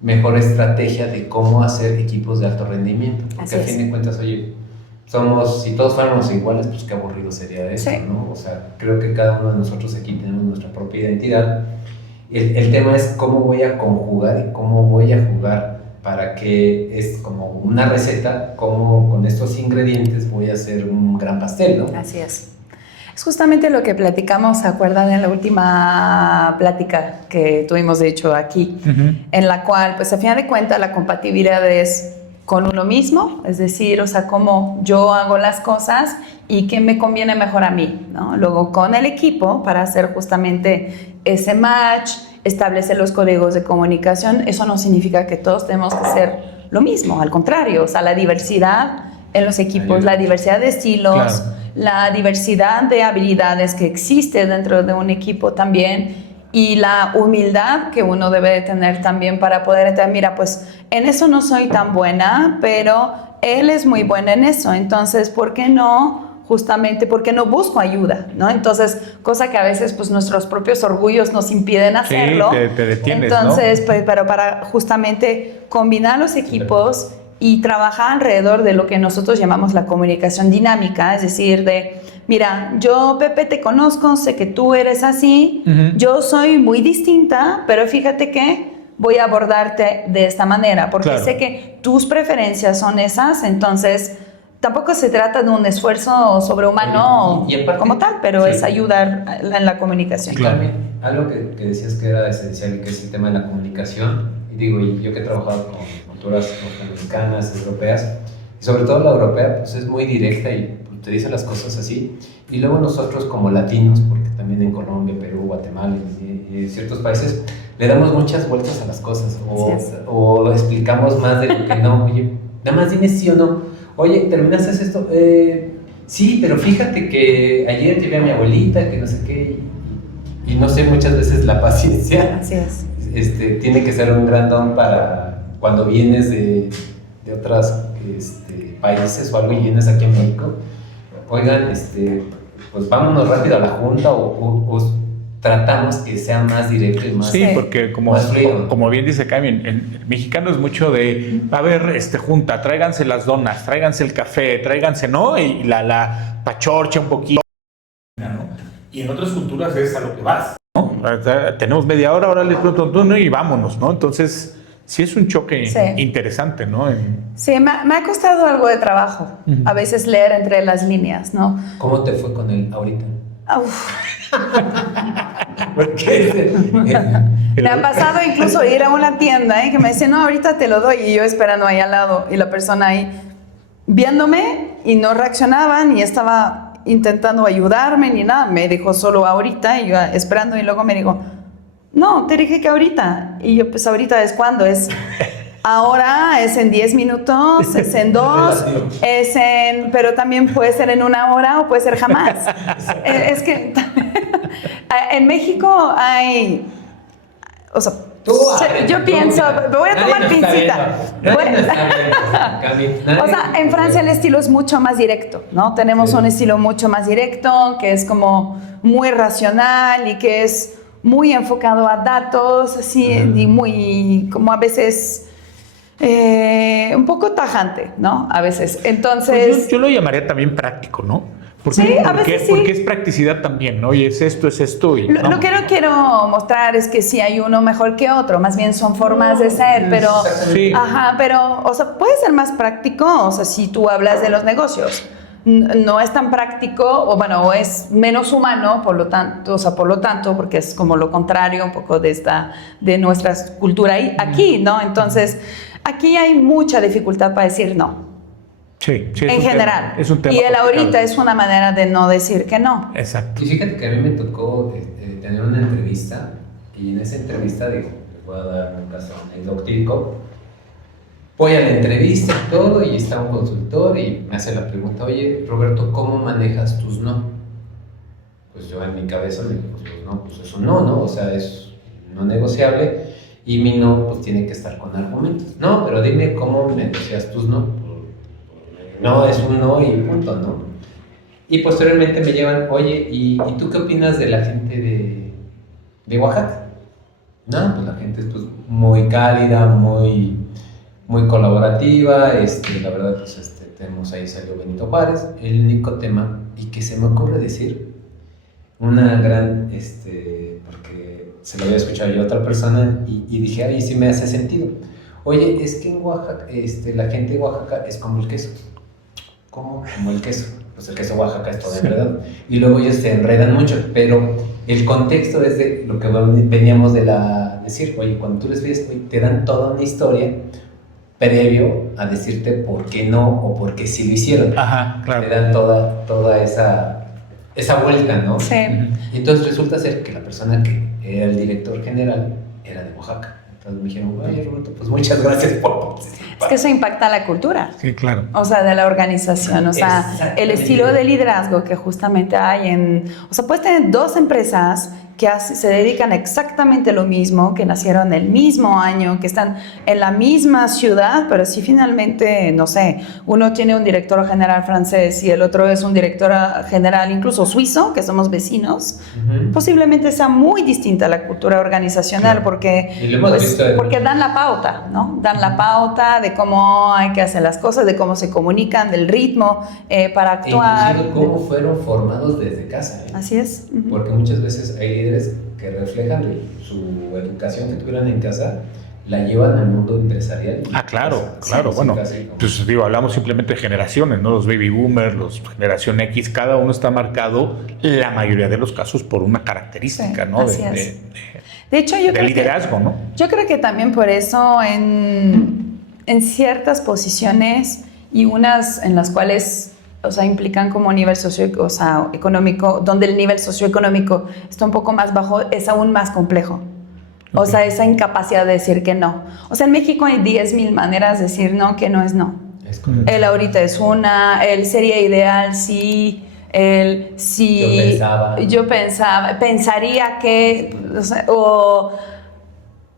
mejor estrategia de cómo hacer equipos de alto rendimiento. Porque a fin de cuentas, oye, si todos fuéramos iguales, pues qué aburrido sería eso, ¿no? O sea, creo que cada uno de nosotros aquí tenemos nuestra propia identidad. El tema es cómo voy a conjugar y cómo voy a jugar para que es como una receta, cómo con estos ingredientes voy a hacer un gran pastel, ¿no? Así es. Es justamente lo que platicamos, ¿se acuerdan? En la última plática que tuvimos, de hecho, aquí, en la cual, pues, a fin de cuentas, la compatibilidad es con uno mismo, es decir, o sea, cómo yo hago las cosas y qué me conviene mejor a mí, ¿no? Luego, con el equipo, para hacer justamente ese match, establecer los códigos de comunicación. Eso no significa que todos tenemos que ser lo mismo, al contrario, o sea, la diversidad en los equipos, la diversidad de estilos, la diversidad de habilidades que existe dentro de un equipo también y la humildad que uno debe de tener también para poder entender, mira, pues en eso no soy tan buena, pero él es muy bueno en eso, entonces, ¿por qué no? Justamente porque no busco ayuda, ¿no? Entonces, cosa que a veces pues nuestros propios orgullos nos impiden hacerlo. Sí, te detienes, entonces, ¿no? pues, pero para justamente combinar los equipos y trabajar alrededor de lo que nosotros llamamos la comunicación dinámica, es decir, de, mira, yo, Pepe, te conozco, sé que tú eres así, yo soy muy distinta, pero fíjate que voy a abordarte de esta manera, porque sé que tus preferencias son esas, entonces tampoco se trata de un esfuerzo sobrehumano como tal, pero es ayudar en la comunicación. Y también algo que decías que era esencial y que es el tema de la comunicación, y digo, y yo que he trabajado con culturas norteamericanas, europeas, y sobre todo la europea, pues es muy directa y te dice las cosas así, y luego nosotros como latinos, porque también en Colombia, Perú, Guatemala y ciertos países, le damos muchas vueltas a las cosas, o explicamos más de lo que no, oye, nada más dime sí o no. Oye, ¿terminaste esto? Sí, pero fíjate que ayer llevé a mi abuelita, que no sé qué, y no sé, muchas veces la paciencia Así es. Tiene que ser un gran don para cuando vienes de otros países o algo y vienes aquí a México. Oigan, pues vámonos rápido a la junta o tratamos que sea más directo y más sí, porque como bien dice Cami, el mexicano es mucho de, a ver, junta, tráiganse las donas, tráiganse el café, tráiganse, ¿no? Y la pachorcha un poquito, ¿no? Y en otras culturas es a lo que vas, ¿no? Tenemos media hora, órale, ¿no? Y vámonos, ¿no? Entonces, sí es un choque interesante, ¿no? Sí, me ha costado algo de trabajo, a veces leer entre las líneas, ¿no? ¿Cómo te fue con él ahorita? Me ha pasado incluso ir a una tienda que me dice, no, ahorita te lo doy, y yo esperando ahí al lado, y la persona ahí viéndome y no reaccionaba, ni estaba intentando ayudarme, ni nada, me dijo solo ahorita, y yo esperando, y luego me dijo, no, te dije que ahorita, y yo pues ahorita es cuando, es ahora, es en 10 minutos, es en 2, pero también puede ser en 1 hora o puede ser jamás. Es que en México hay, o sea, yo pienso, me voy a tomar pincita. O sea, en Francia el estilo es mucho más directo, ¿no? Tenemos un estilo mucho más directo, que es como muy racional y que es muy enfocado a datos, así, y muy, como a veces... un poco tajante, ¿no? A veces. Entonces... Pues yo lo llamaría también práctico, ¿no? Sí, a veces sí. Porque es practicidad también, ¿no? Y es esto. Y, ¿no? Lo que no quiero mostrar es que sí hay uno mejor que otro, más bien son formas de ser, pero... Sí. Ajá, pero, o sea, puede ser más práctico, o sea, si tú hablas de los negocios. No es tan práctico, o bueno, o es menos humano, por lo tanto, porque es como lo contrario un poco de nuestra cultura aquí, ¿no? Entonces, aquí hay mucha dificultad para decir no. Sí, en general. Es un tema y el complicado. ahorita es una manera de no decir que no. Exacto. Y fíjate que a mí me tocó tener una entrevista, y en esa entrevista, les voy a dar un caso anecdótico. Voy a la entrevista y todo, y está un consultor y me hace la pregunta, oye, Roberto, ¿cómo manejas tus no? Pues yo en mi cabeza le digo, pues no, pues es un no, ¿no? O sea, es no negociable, y mi no, pues tiene que estar con argumentos. No, pero dime cómo negocias tus no. No, es un no y punto, ¿no? Y posteriormente me llevan, oye, ¿y tú qué opinas de la gente de Oaxaca? No, pues la gente es pues muy cálida, muy colaborativa, la verdad, pues tenemos ahí salió Benito Juárez. El único tema, y que se me ocurre decir, una gran, porque se lo había escuchado yo a otra persona, y dije, ay, sí me hace sentido. Oye, es que en Oaxaca, la gente de Oaxaca es como el queso. ¿Cómo? Como el queso. Pues el queso Oaxaca es todo enredado. Y luego ellos se enredan mucho, pero el contexto es de lo que veníamos de decir, oye, cuando tú les ves, te dan toda una historia previo a decirte por qué no o por qué sí lo hicieron. Ajá, claro. Te dan toda esa vuelta, ¿no? Sí. Y entonces resulta ser que la persona que era el director general era de Oaxaca. Entonces me dijeron, oye, Roberto, pues muchas gracias por participar. Es que eso impacta la cultura. Sí, claro. O sea, de la organización. O sea, el estilo de liderazgo que justamente hay o sea, puedes tener 2 empresas que se dedican exactamente lo mismo, que nacieron el mismo año, que están en la misma ciudad, pero si finalmente, no sé, uno tiene un director general francés y el otro es un director general incluso suizo, que somos vecinos, posiblemente sea muy distinta la cultura organizacional, porque, pues, porque dan la pauta, ¿no? Dan la pauta de cómo hay que hacer las cosas, de cómo se comunican, del ritmo para actuar. E inclusive cómo fueron formados desde casa. Así es. Porque muchas veces hay líderes que reflejan su educación que tuvieron en casa, la llevan al mundo empresarial. Claro, Sí, bueno, casi como... pues digo, hablamos simplemente de generaciones, ¿no? Los baby boomers, los generación X, cada uno está marcado, la mayoría de los casos, por una característica, ¿no? Así es. De hecho, yo creo liderazgo, ¿no? Yo creo que también por eso en ciertas posiciones y unas en las cuales, o sea, implican como nivel socioeconómico, donde el nivel socioeconómico está un poco más bajo, es aún más complejo. O sea, esa incapacidad de decir que no. O sea, en México hay 10,000 maneras de decir no, que no es no. Es correcto. El ahorita es una, el sería ideal, sí, el sí. Yo pensaría que, o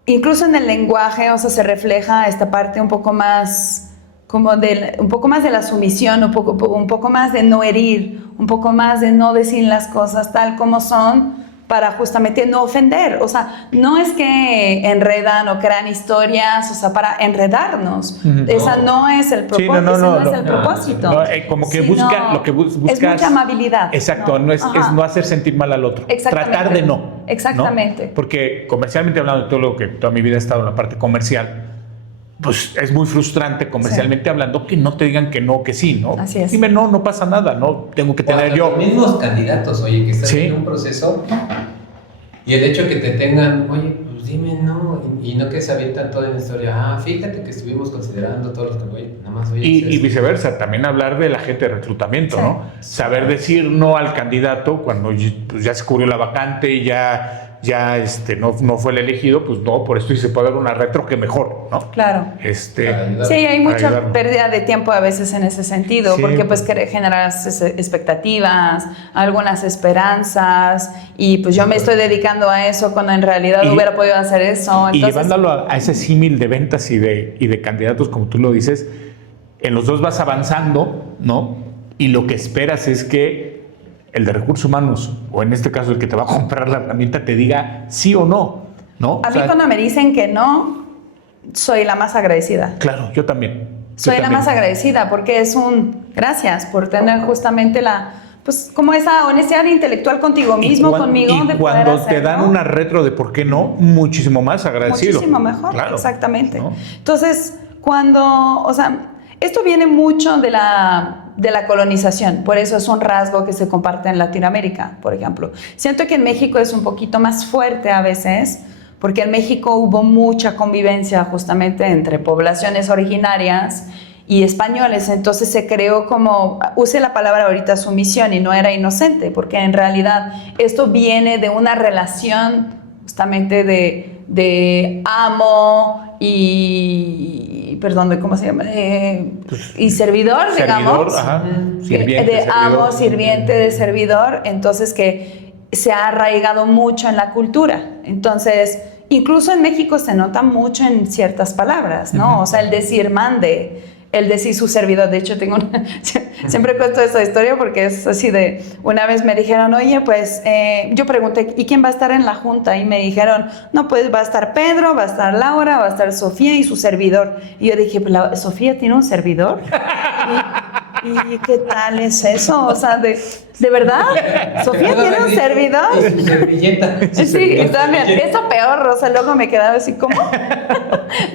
incluso en el lenguaje, o sea, se refleja esta parte un poco más como un poco más de la sumisión, un poco más de no herir, un poco más de no decir las cosas tal como son, para justamente no ofender. O sea, no es que enredan o crean historias, o sea, para enredarnos. Esa no es el propósito. No es el propósito. Como que busca, lo que buscas es mucha amabilidad. Exacto, no es no hacer sentir mal al otro. Tratar de no. Exactamente. ¿No? Porque comercialmente hablando, de todo lo que toda mi vida he estado en la parte comercial, pues es muy frustrante comercialmente hablando que no te digan que no, que sí, ¿no? Así es. Dime no pasa nada, no tengo que tener yo. Los mismos candidatos, oye, que están en un proceso y el hecho que te tengan, oye, pues dime no, y no que se avientan toda la historia, fíjate que estuvimos considerando todos los que, oye, nada más, oye. Y viceversa, también hablar de la gente de reclutamiento, ¿no? Saber decir no al candidato cuando pues, ya se cubrió la vacante y ya no fue el elegido, pues no, por esto sí se puede dar una retro que mejor, ¿no? Claro. Sí, hay mucha pérdida de tiempo a veces en ese sentido, porque pues generas expectativas, algunas esperanzas, y pues yo me estoy dedicando a eso cuando en realidad hubiera podido hacer eso. Entonces, y llevándolo a ese símil de ventas y de candidatos, como tú lo dices, en los dos vas avanzando, ¿no? Y lo que esperas es que el de recursos humanos, o en este caso el que te va a comprar la herramienta, te diga sí o no, ¿no? A mí cuando me dicen que no, soy la más agradecida. Claro, yo también. Soy la más agradecida porque es gracias por tener justamente pues como esa honestidad intelectual contigo mismo, conmigo. Y cuando te dan una retro de por qué no, muchísimo más agradecido. Muchísimo mejor, claro, exactamente. ¿no? Entonces, esto viene mucho de la colonización, por eso es un rasgo que se comparte en Latinoamérica, por ejemplo. Siento que en México es un poquito más fuerte a veces, porque en México hubo mucha convivencia justamente entre poblaciones originarias y españoles, entonces se creó como, use la palabra ahorita sumisión, y no era inocente, porque en realidad esto viene de una relación justamente de amo y perdón, ¿cómo se llama? Y servidor, digamos. Sirviente, de amo, sirviente, de servidor, entonces que se ha arraigado mucho en la cultura. Entonces, incluso en México se nota mucho en ciertas palabras, ¿no? O sea, el decir mande, el decir su servidor. De hecho, siempre cuento esta historia porque es así de, una vez me dijeron, oye, pues, yo pregunté, ¿y quién va a estar en la junta? Y me dijeron, no, pues va a estar Pedro, va a estar Laura, va a estar Sofía y su servidor. Y yo dije, ¿Sofía tiene un servidor? ¿Y qué tal es eso? O sea, ¿de verdad? ¿Sofía tiene un servidor? Su servilleta. Sí, y también, eso peor, o sea, luego me quedaba así, ¿cómo?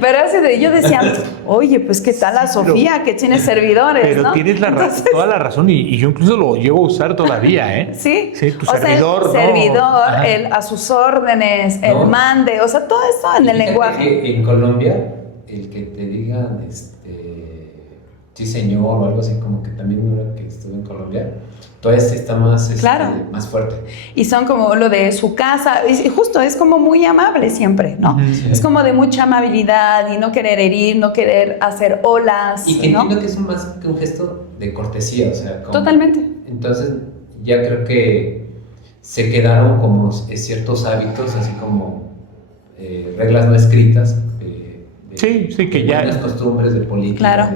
Pero así yo decía, oye, pues ¿qué tal a Sofía que tiene servidores? Pero ¿no? Tienes toda la razón, y yo incluso lo llevo a usar todavía, ¿eh? Sí, tu servidor, el servidor, a sus órdenes, el mande, o sea, todo eso en el lenguaje. En Colombia, el que te digan, sí señor, o algo así, como que también una que estuve en Colombia, todo está más, más fuerte. Y son como lo de su casa, y justo es como muy amable siempre, ¿no? Sí. Es como de mucha amabilidad y no querer herir, no querer hacer olas. Y que entiendo que es más que un gesto de cortesía, o sea. Totalmente. Entonces, ya creo que se quedaron como ciertos hábitos, así como reglas no escritas, sí, que ya... buenas costumbres de política, Claro.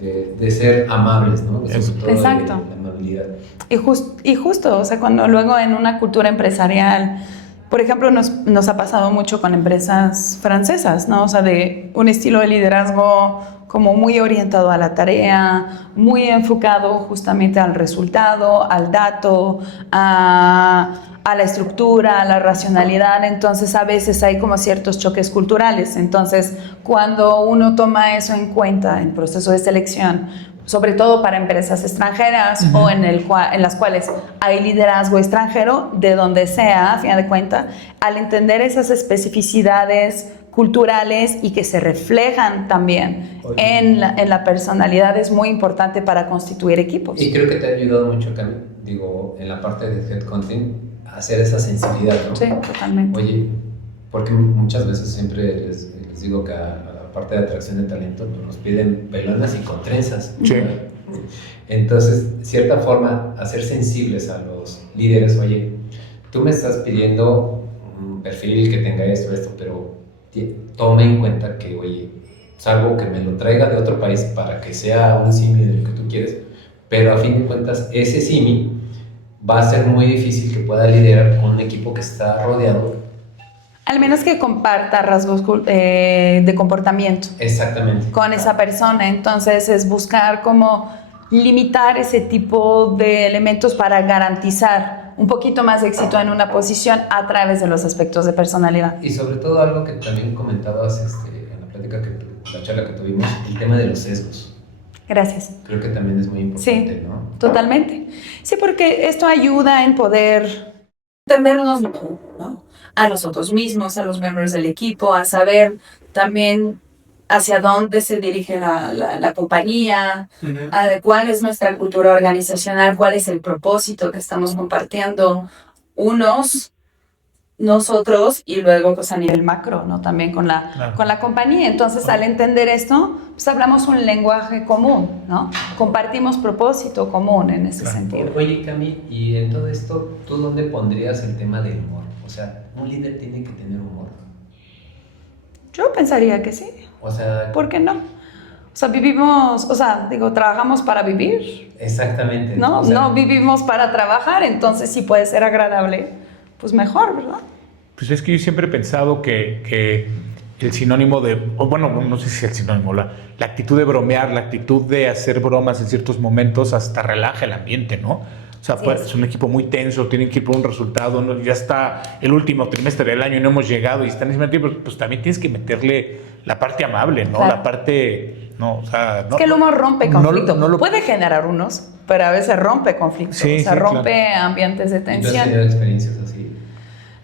de ser amables, ¿no? Sobre todo Exacto. de la amabilidad. Y justo, o sea, cuando luego en una cultura empresarial, por ejemplo, nos ha pasado mucho con empresas francesas, ¿no? O sea, de un estilo de liderazgo como muy orientado a la tarea, muy enfocado justamente al resultado, al dato, a la estructura, a la racionalidad. Entonces, a veces hay como ciertos choques culturales. Entonces, cuando uno toma eso en cuenta en proceso de selección, sobre todo para empresas extranjeras o en las cuales hay liderazgo extranjero, de donde sea, a fin de cuentas, al entender esas especificidades culturales y que se reflejan también en la personalidad, es muy importante para constituir equipos. Y creo que te ha ayudado mucho, Cami, digo, en la parte de headhunting, a hacer esa sensibilidad, ¿no? Sí, totalmente. Oye, porque muchas veces siempre les digo que a la parte de atracción de talento nos piden pelonas y con trenzas. Sí. Entonces, de cierta forma, hacer sensibles a los líderes, oye, tú me estás pidiendo un perfil que tenga esto, pero tome en cuenta que, oye, salvo que me lo traiga de otro país para que sea un símil de lo que tú quieres, pero a fin de cuentas, ese símil va a ser muy difícil que pueda liderar con un equipo que está rodeado. Al menos que comparta rasgos de comportamiento. Exactamente. Con esa persona. Entonces es buscar cómo limitar ese tipo de elementos para garantizar un poquito más de éxito en una posición a través de los aspectos de personalidad. Y sobre todo algo que también comentabas en la plática, la charla que tuvimos, el tema de los sesgos. Gracias. Creo que también es muy importante, Sí, ¿no? totalmente. Sí, porque esto ayuda en poder entendernos, ¿no? A nosotros mismos, a los miembros del equipo, a saber también hacia dónde se dirige la compañía, cuál es nuestra cultura organizacional, cuál es el propósito que estamos compartiendo nosotros y luego pues a nivel macro, ¿no? También con la compañía. Entonces, al entender esto, pues hablamos un lenguaje común, ¿no? Compartimos propósito común en ese sentido. Oye, Cami, y en todo esto, ¿tú dónde pondrías el tema del humor? O sea, ¿un líder tiene que tener humor? Yo pensaría que sí. O sea... ¿Por qué no? O sea, trabajamos para vivir. Exactamente. ¿No? O sea, no vivimos para trabajar, entonces si puede ser agradable, pues mejor, ¿verdad? Pues es que yo siempre he pensado que el sinónimo no sé si el sinónimo, la actitud de bromear, la actitud de hacer bromas en ciertos momentos hasta relaja el ambiente, ¿no? O sea, pues, es un equipo muy tenso, tienen que ir por un resultado, ¿no? Ya está el último trimestre del año y no hemos llegado y están en ese momento, pues también tienes que meterle la parte amable, ¿no? Claro. La parte, no, o sea... Es que el humor rompe conflicto. No puede generar unos, pero a veces rompe conflictos, Sí, rompe ambientes de ¿y tú has tensión. tenido experiencias así?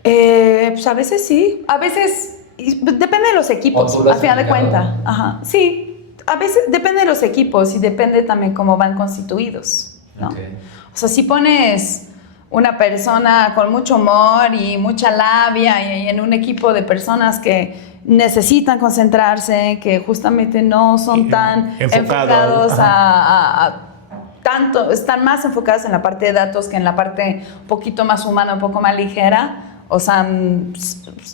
Pues a veces sí, a veces depende de los equipos, ¿O tú lo a has final de aplicado? cuentas. Ajá, sí, a veces depende de los equipos y depende también cómo van constituidos, ¿no? Okay. O sea, si pones una persona con mucho humor y mucha labia y en un equipo de personas que necesitan concentrarse, que justamente no son tan enfocados tanto, están más enfocados en la parte de datos que en la parte un poquito más humana, un poco más ligera. O sea,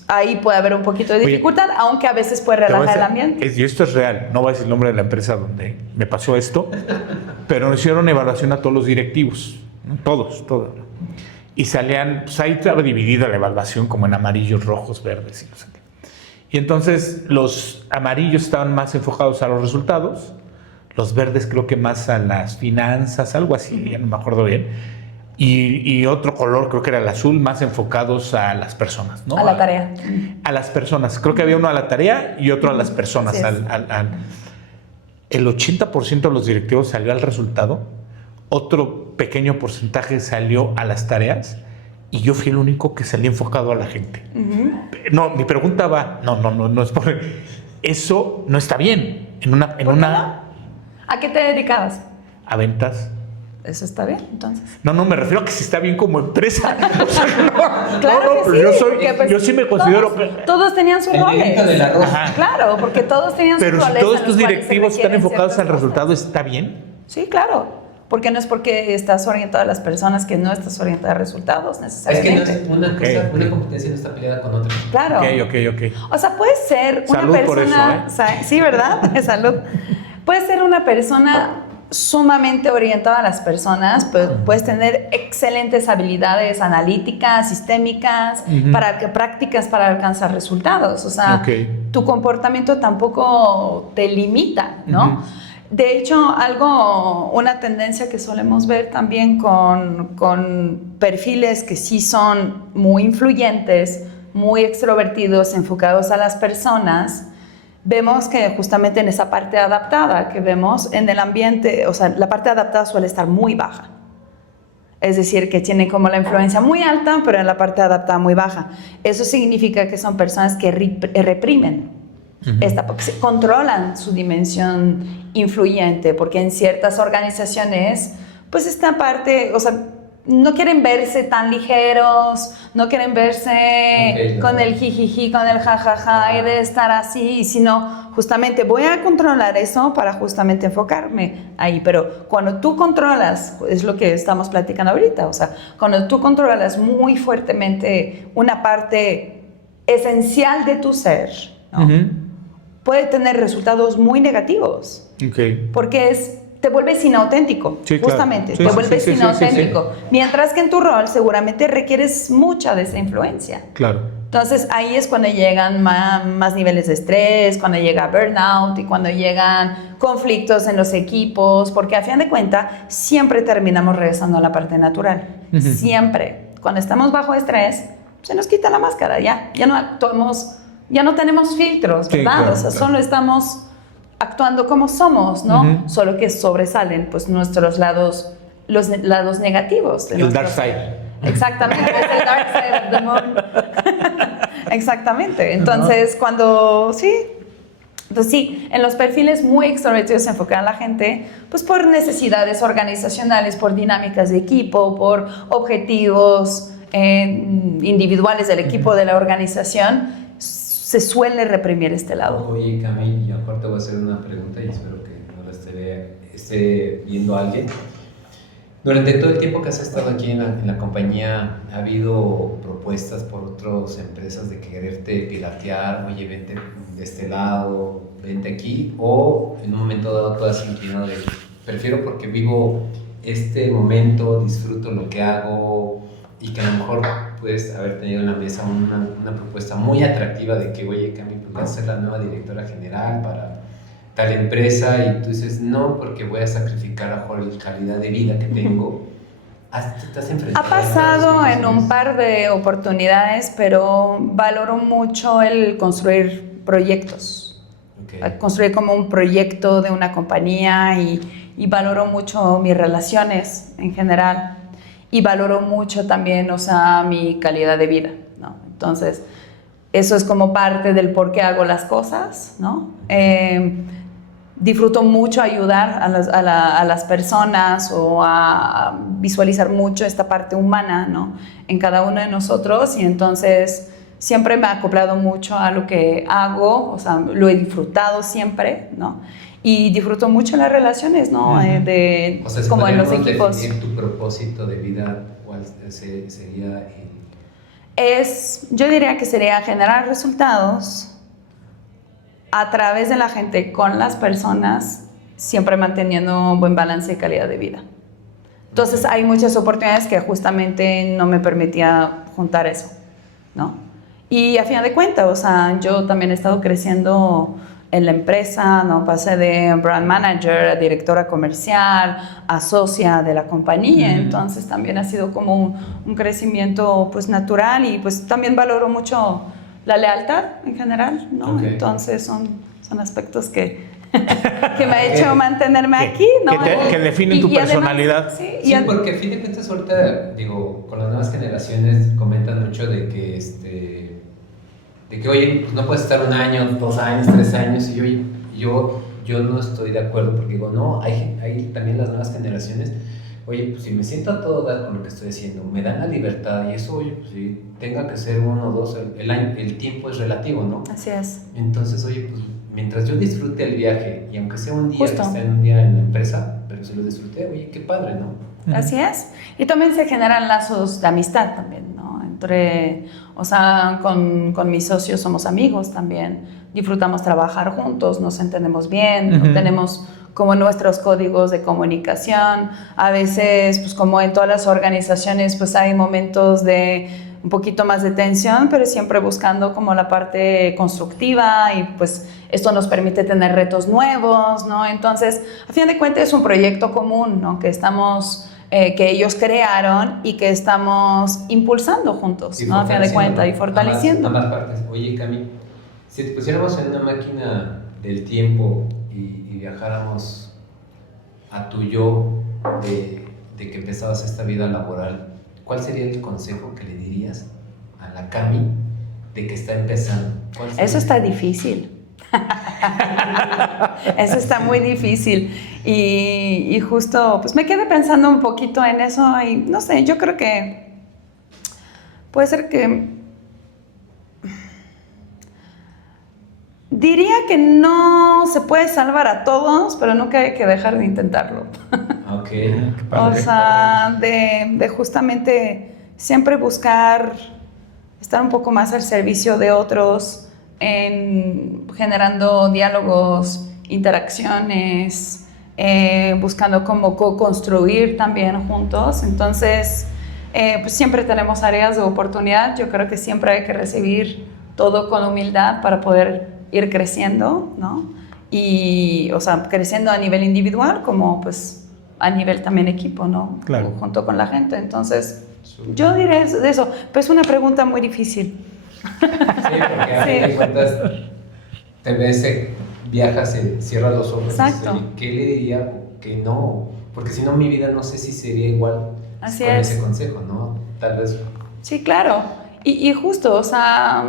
ahí puede haber un poquito de dificultad, aunque a veces puede relajar el ambiente. Y esto es real, no voy a decir el nombre de la empresa donde me pasó esto, pero nos hicieron evaluación a todos los directivos, ¿no? Todos. Y salían, pues ahí estaba dividida la evaluación como en amarillos, rojos, verdes y no sé qué. Y entonces los amarillos estaban más enfocados a los resultados, los verdes creo que más a las finanzas, algo así, ya no me acuerdo bien. Y otro color, creo que era el azul, más enfocados a las personas, ¿no? A la tarea. A las personas. Creo que había uno a la tarea y otro a las personas. Sí, el 80% de los directivos salió al resultado, otro pequeño porcentaje salió a las tareas y yo fui el único que salí enfocado a la gente. No, mi pregunta va, no es por... Eso no está bien. ¿A qué te dedicabas? A ventas. Eso está bien, entonces. No, me refiero a que si está bien como empresa. O sea, Claro que pero sí, porque, yo sí me considero... Todos tenían sus roles. Del arroz. Claro, porque todos tenían sus Pero roles. si todos en tus los cuales se directivos están requieren enfocados al ciertas resultado, cosas. ¿está bien? Sí, claro. Porque no es porque estás orientado a las personas que no estás orientado a resultados Es que necesariamente. no es una cosa, una competencia no está peleada con otra. Claro. Ok. O sea, puede ser una Salud por persona... eso, Sí, ¿verdad? Salud. Puede ser una persona sumamente orientada a las personas, pues puedes tener excelentes habilidades analíticas, sistémicas, prácticas para alcanzar resultados. O sea, tu comportamiento tampoco te limita, ¿no? De hecho, una tendencia que solemos ver también con perfiles que sí son muy influyentes, muy extrovertidos, enfocados a las personas, vemos que justamente en esa parte adaptada que vemos en el ambiente, o sea, la parte adaptada suele estar muy baja. Es decir, que tienen como la influencia muy alta, pero en la parte adaptada muy baja. Eso significa que son personas que reprimen. Porque controlan su dimensión influyente, porque en ciertas organizaciones, pues esta parte, o sea, no quieren verse tan ligeros, no quieren verse con el jijiji, con el jajaja y de estar así, sino justamente voy a controlar eso para justamente enfocarme ahí. Pero cuando tú controlas, es lo que estamos platicando ahorita, o sea, cuando tú controlas muy fuertemente una parte esencial de tu ser, ¿no? Puede tener resultados muy negativos. Porque te vuelves inauténtico, justamente, te vuelves inauténtico. Mientras que en tu rol seguramente requieres mucha de esa influencia. Claro. Entonces ahí es cuando llegan más niveles de estrés, cuando llega burnout y cuando llegan conflictos en los equipos, porque a fin de cuentas siempre terminamos regresando a la parte natural. Siempre. Cuando estamos bajo estrés, se nos quita la máscara, ya no actuamos, ya no tenemos filtros, ¿verdad? Claro, o sea, solo estamos actuando como somos, ¿no? Solo que sobresalen pues nuestros lados, los lados negativos. El dark side. Exactamente, es el dark side of the moon. Exactamente. Entonces, sí, en los perfiles muy extrovertidos se enfocan a la gente, pues por necesidades organizacionales, por dinámicas de equipo, por objetivos individuales del equipo de la organización, se suele reprimir este lado. Oye, Camille, yo aparte voy a hacer una pregunta y espero que no la esté viendo alguien. Durante todo el tiempo que has estado aquí en la compañía, ¿ha habido propuestas por otras empresas de quererte piratear? Oye, vente de este lado, vente aquí. O en un momento dado tú has inclinado de, prefiero porque vivo este momento, disfruto lo que hago, y que a lo mejor puedes haber tenido en la mesa una propuesta muy atractiva de que, oye, Cami, pues vas a ser la nueva directora general para tal empresa, y tú dices, no, porque voy a sacrificar a lo mejor la calidad de vida que tengo. ¿Te has enfrentado? Ha pasado en un par de oportunidades, pero valoro mucho el construir proyectos. Construir como un proyecto de una compañía y valoro mucho mis relaciones en general. Y valoro mucho también, o sea, mi calidad de vida, ¿no? Entonces, eso es como parte del por qué hago las cosas, ¿no? Disfruto mucho ayudar a las personas o a visualizar mucho esta parte humana, ¿no? En cada uno de nosotros, y entonces siempre me ha acoplado mucho a lo que hago, o sea, lo he disfrutado siempre, ¿no? Y disfruto mucho las relaciones, ¿no? O sea, como en los equipos. Definir tu propósito de vida, ¿cuál sería? Yo diría que sería generar resultados a través de la gente, con las personas, siempre manteniendo un buen balance y calidad de vida. Entonces hay muchas oportunidades que justamente no me permitía juntar eso, ¿no? Y a fin de cuentas, o sea, yo también he estado creciendo en la empresa, ¿no? Pasé de brand manager a directora comercial, a socia de la compañía, entonces también ha sido como un crecimiento pues natural, y pues también valoro mucho la lealtad en general, ¿no? Entonces son aspectos que me ha hecho mantenerme aquí, ¿no? Que definen tu personalidad. Además, sí, porque a fin de cuentas ahorita, digo, con las nuevas generaciones comentan mucho de que oye, pues no puedes estar 1 año, 2 años, 3 años, y yo no estoy de acuerdo, porque digo, no, hay también las nuevas generaciones, oye, pues si me siento a todo dar con lo que estoy haciendo, me dan la libertad, y eso, oye, pues si tenga que ser 1 o 2, el tiempo es relativo, ¿no? Así es. Entonces, oye, pues mientras yo disfrute el viaje, y aunque sea un día, Justo. que esté un día en la empresa, pero si lo disfruté, oye, qué padre, ¿no? Así es. Y también se generan lazos de amistad también, ¿no? O sea, con mis socios somos amigos también. Disfrutamos trabajar juntos, nos entendemos bien, tenemos como nuestros códigos de comunicación. A veces, pues como en todas las organizaciones, pues hay momentos de un poquito más de tensión, pero siempre buscando como la parte constructiva y pues esto nos permite tener retos nuevos, ¿no? Entonces, a fin de cuentas es un proyecto común, ¿no? Que ellos crearon y que estamos impulsando juntos, ¿no? A fin de cuentas y fortaleciendo. Ambas partes. Oye, Cami, si te pusiéramos en una máquina del tiempo y viajáramos a tu yo de que empezabas esta vida laboral, ¿cuál sería el consejo que le dirías a la Cami de que está empezando? Eso está difícil. Eso está muy difícil. Y justo, pues me quedé pensando un poquito en eso y no sé, yo creo que puede ser que... Diría que no se puede salvar a todos, pero nunca hay que dejar de intentarlo. Ok. O sea, de justamente siempre buscar estar un poco más al servicio de otros, generando diálogos, interacciones, buscando cómo co-construir también juntos. Entonces, pues siempre tenemos áreas de oportunidad. Yo creo que siempre hay que recibir todo con humildad para poder ir creciendo, ¿no? Y, o sea, creciendo a nivel individual como pues a nivel también equipo, ¿no? Claro. Junto con la gente. Entonces, yo diré de eso. Pues es una pregunta muy difícil. Sí, porque a fin de cuentas te ves, viajas, cierras los ojos. Exacto. Y dices, ¿qué le diría que no? Porque si no, mi vida no sé si sería igual Así con es. ese consejo, ¿no? Tal vez. Sí, claro. Y justo, o sea,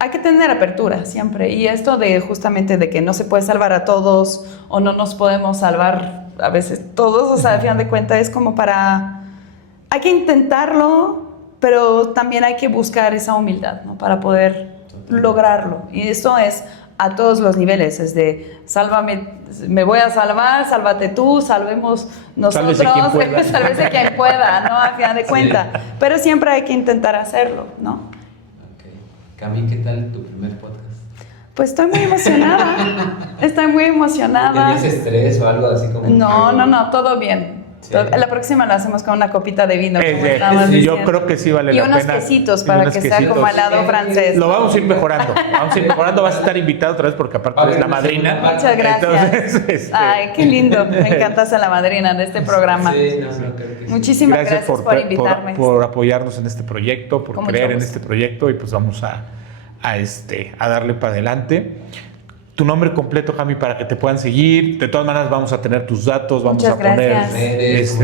hay que tener apertura siempre. Y esto de justamente de que no se puede salvar a todos o no nos podemos salvar a veces todos, o sea, al final de cuentas es como para... Hay que intentarlo, pero también hay que buscar esa humildad, ¿no? Para poder lograrlo. Y esto es a todos los niveles, es de sálvame, me voy a salvar, sálvate tú, salvemos nosotros, sálvese quien pueda, ¿no? Al final de cuentas. Sí. Pero siempre hay que intentar hacerlo, ¿no? Ok. Cami, ¿qué tal tu primer podcast? Pues estoy muy emocionada, estoy muy emocionada. ¿Tenías estrés o algo así como? No, todo bien. Sí. La próxima la hacemos con una copita de vino, como estabas diciendo. Yo creo que sí vale la pena. Y unos quesitos para que sea como al lado francés. Lo vamos a ir mejorando. Vas a estar invitado otra vez porque aparte eres la madrina. Muchas gracias. Entonces, Ay, qué lindo. Me encanta ser la madrina de este programa. Sí, creo que sí. Muchísimas gracias por invitarme. Por apoyarnos en este proyecto, por creer en este proyecto y pues vamos a darle para adelante. Tu nombre completo, Cami, para que te puedan seguir. De todas maneras, vamos a tener tus datos, vamos a poner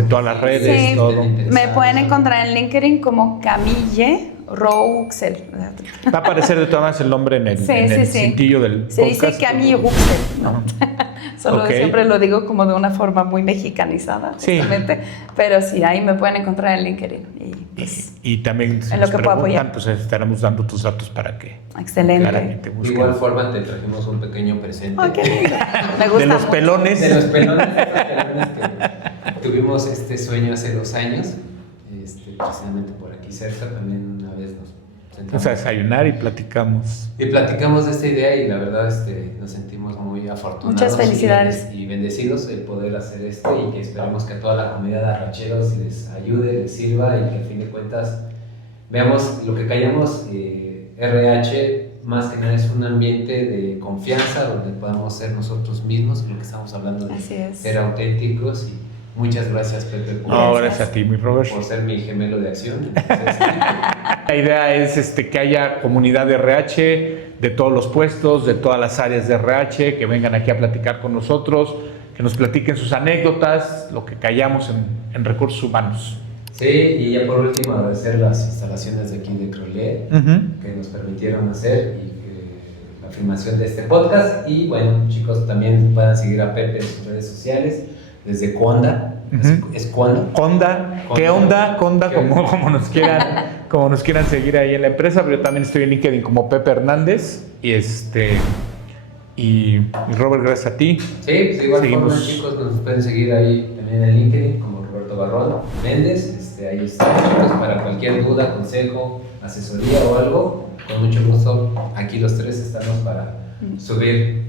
todas las redes, sí, todo. Me pueden encontrar en LinkedIn como Camille Rouxel. Va a aparecer de todas maneras el nombre en el cintillo del podcast. Se dice Camille Rouxel, ¿no? Solo siempre lo digo como de una forma muy mexicanizada, justamente. Pero sí, ahí me pueden encontrar en LinkedIn. Y también si en nos lo que puedo apoyar, pues estaremos dando tus datos para que excelente. De igual forma te trajimos un pequeño presente. Oh, qué lindo. Me gusta de los mucho. pelones. De los pelones que tuvimos este sueño hace 2 años, precisamente por aquí cerca. También una vez nos sentamos. Vamos a desayunar y platicamos. Y platicamos de esta idea y la verdad nos sentimos muy afortunados. Muchas felicidades. Y bendecidos el poder hacer esto y que esperemos que a toda la comunidad de arracheros les ayude, les sirva y que a fin de cuentas veamos lo que callamos. RH más que nada es un ambiente de confianza donde podamos ser nosotros mismos, lo que estamos hablando de ser auténticos. Y muchas gracias, Pepe, gracias a ti, mi Robert, por ser mi gemelo de acción. Entonces, la idea es que haya comunidad de RH de todos los puestos, de todas las áreas de RH, que vengan aquí a platicar con nosotros, que nos platiquen sus anécdotas, lo que callamos en recursos humanos. Sí, y ya por último agradecer las instalaciones de aquí de Crolé, que nos permitieron hacer y la filmación de este podcast. Y bueno, chicos, también puedan seguir a Pepe en sus redes sociales, desde Conda. ¿Es Conda? Conda. ¿Qué onda? Conda, como nos quieran seguir ahí en la empresa, pero yo también estoy en LinkedIn como Pepe Hernández Y Robert, gracias a ti. Sí, pues de igual forma, chicos, nos pueden seguir ahí también en LinkedIn como Roberto Barrón Méndez. Ahí estamos, chicos, para cualquier duda, consejo, asesoría o algo. Con mucho gusto, aquí los tres estamos para subir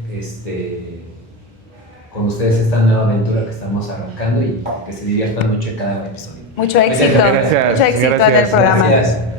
con ustedes esta nueva aventura que estamos arrancando y que se diviertan mucho en cada episodio. Mucho éxito. Gracias, Mucho éxito en el gracias. programa. Gracias.